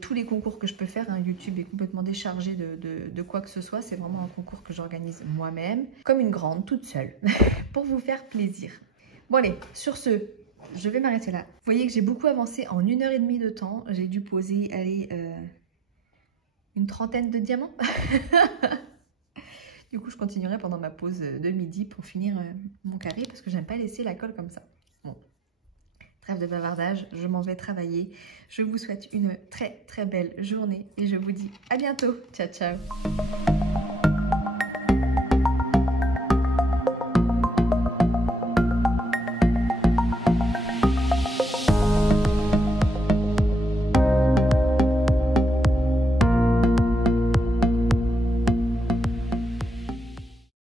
tous les concours que je peux faire. Hein. YouTube est complètement déchargé de quoi que ce soit. C'est vraiment un concours que j'organise moi-même, comme une grande, toute seule, pour vous faire plaisir. Bon allez, sur ce, je vais m'arrêter là. Vous voyez que j'ai beaucoup avancé en 1h30 de temps. J'ai dû poser, allez, une trentaine de diamants. Du coup, je continuerai pendant ma pause de midi pour finir mon carré parce que j'aime pas laisser la colle comme ça. Bon, trêve de bavardage, je m'en vais travailler. Je vous souhaite une très très belle journée et je vous dis à bientôt. Ciao, ciao.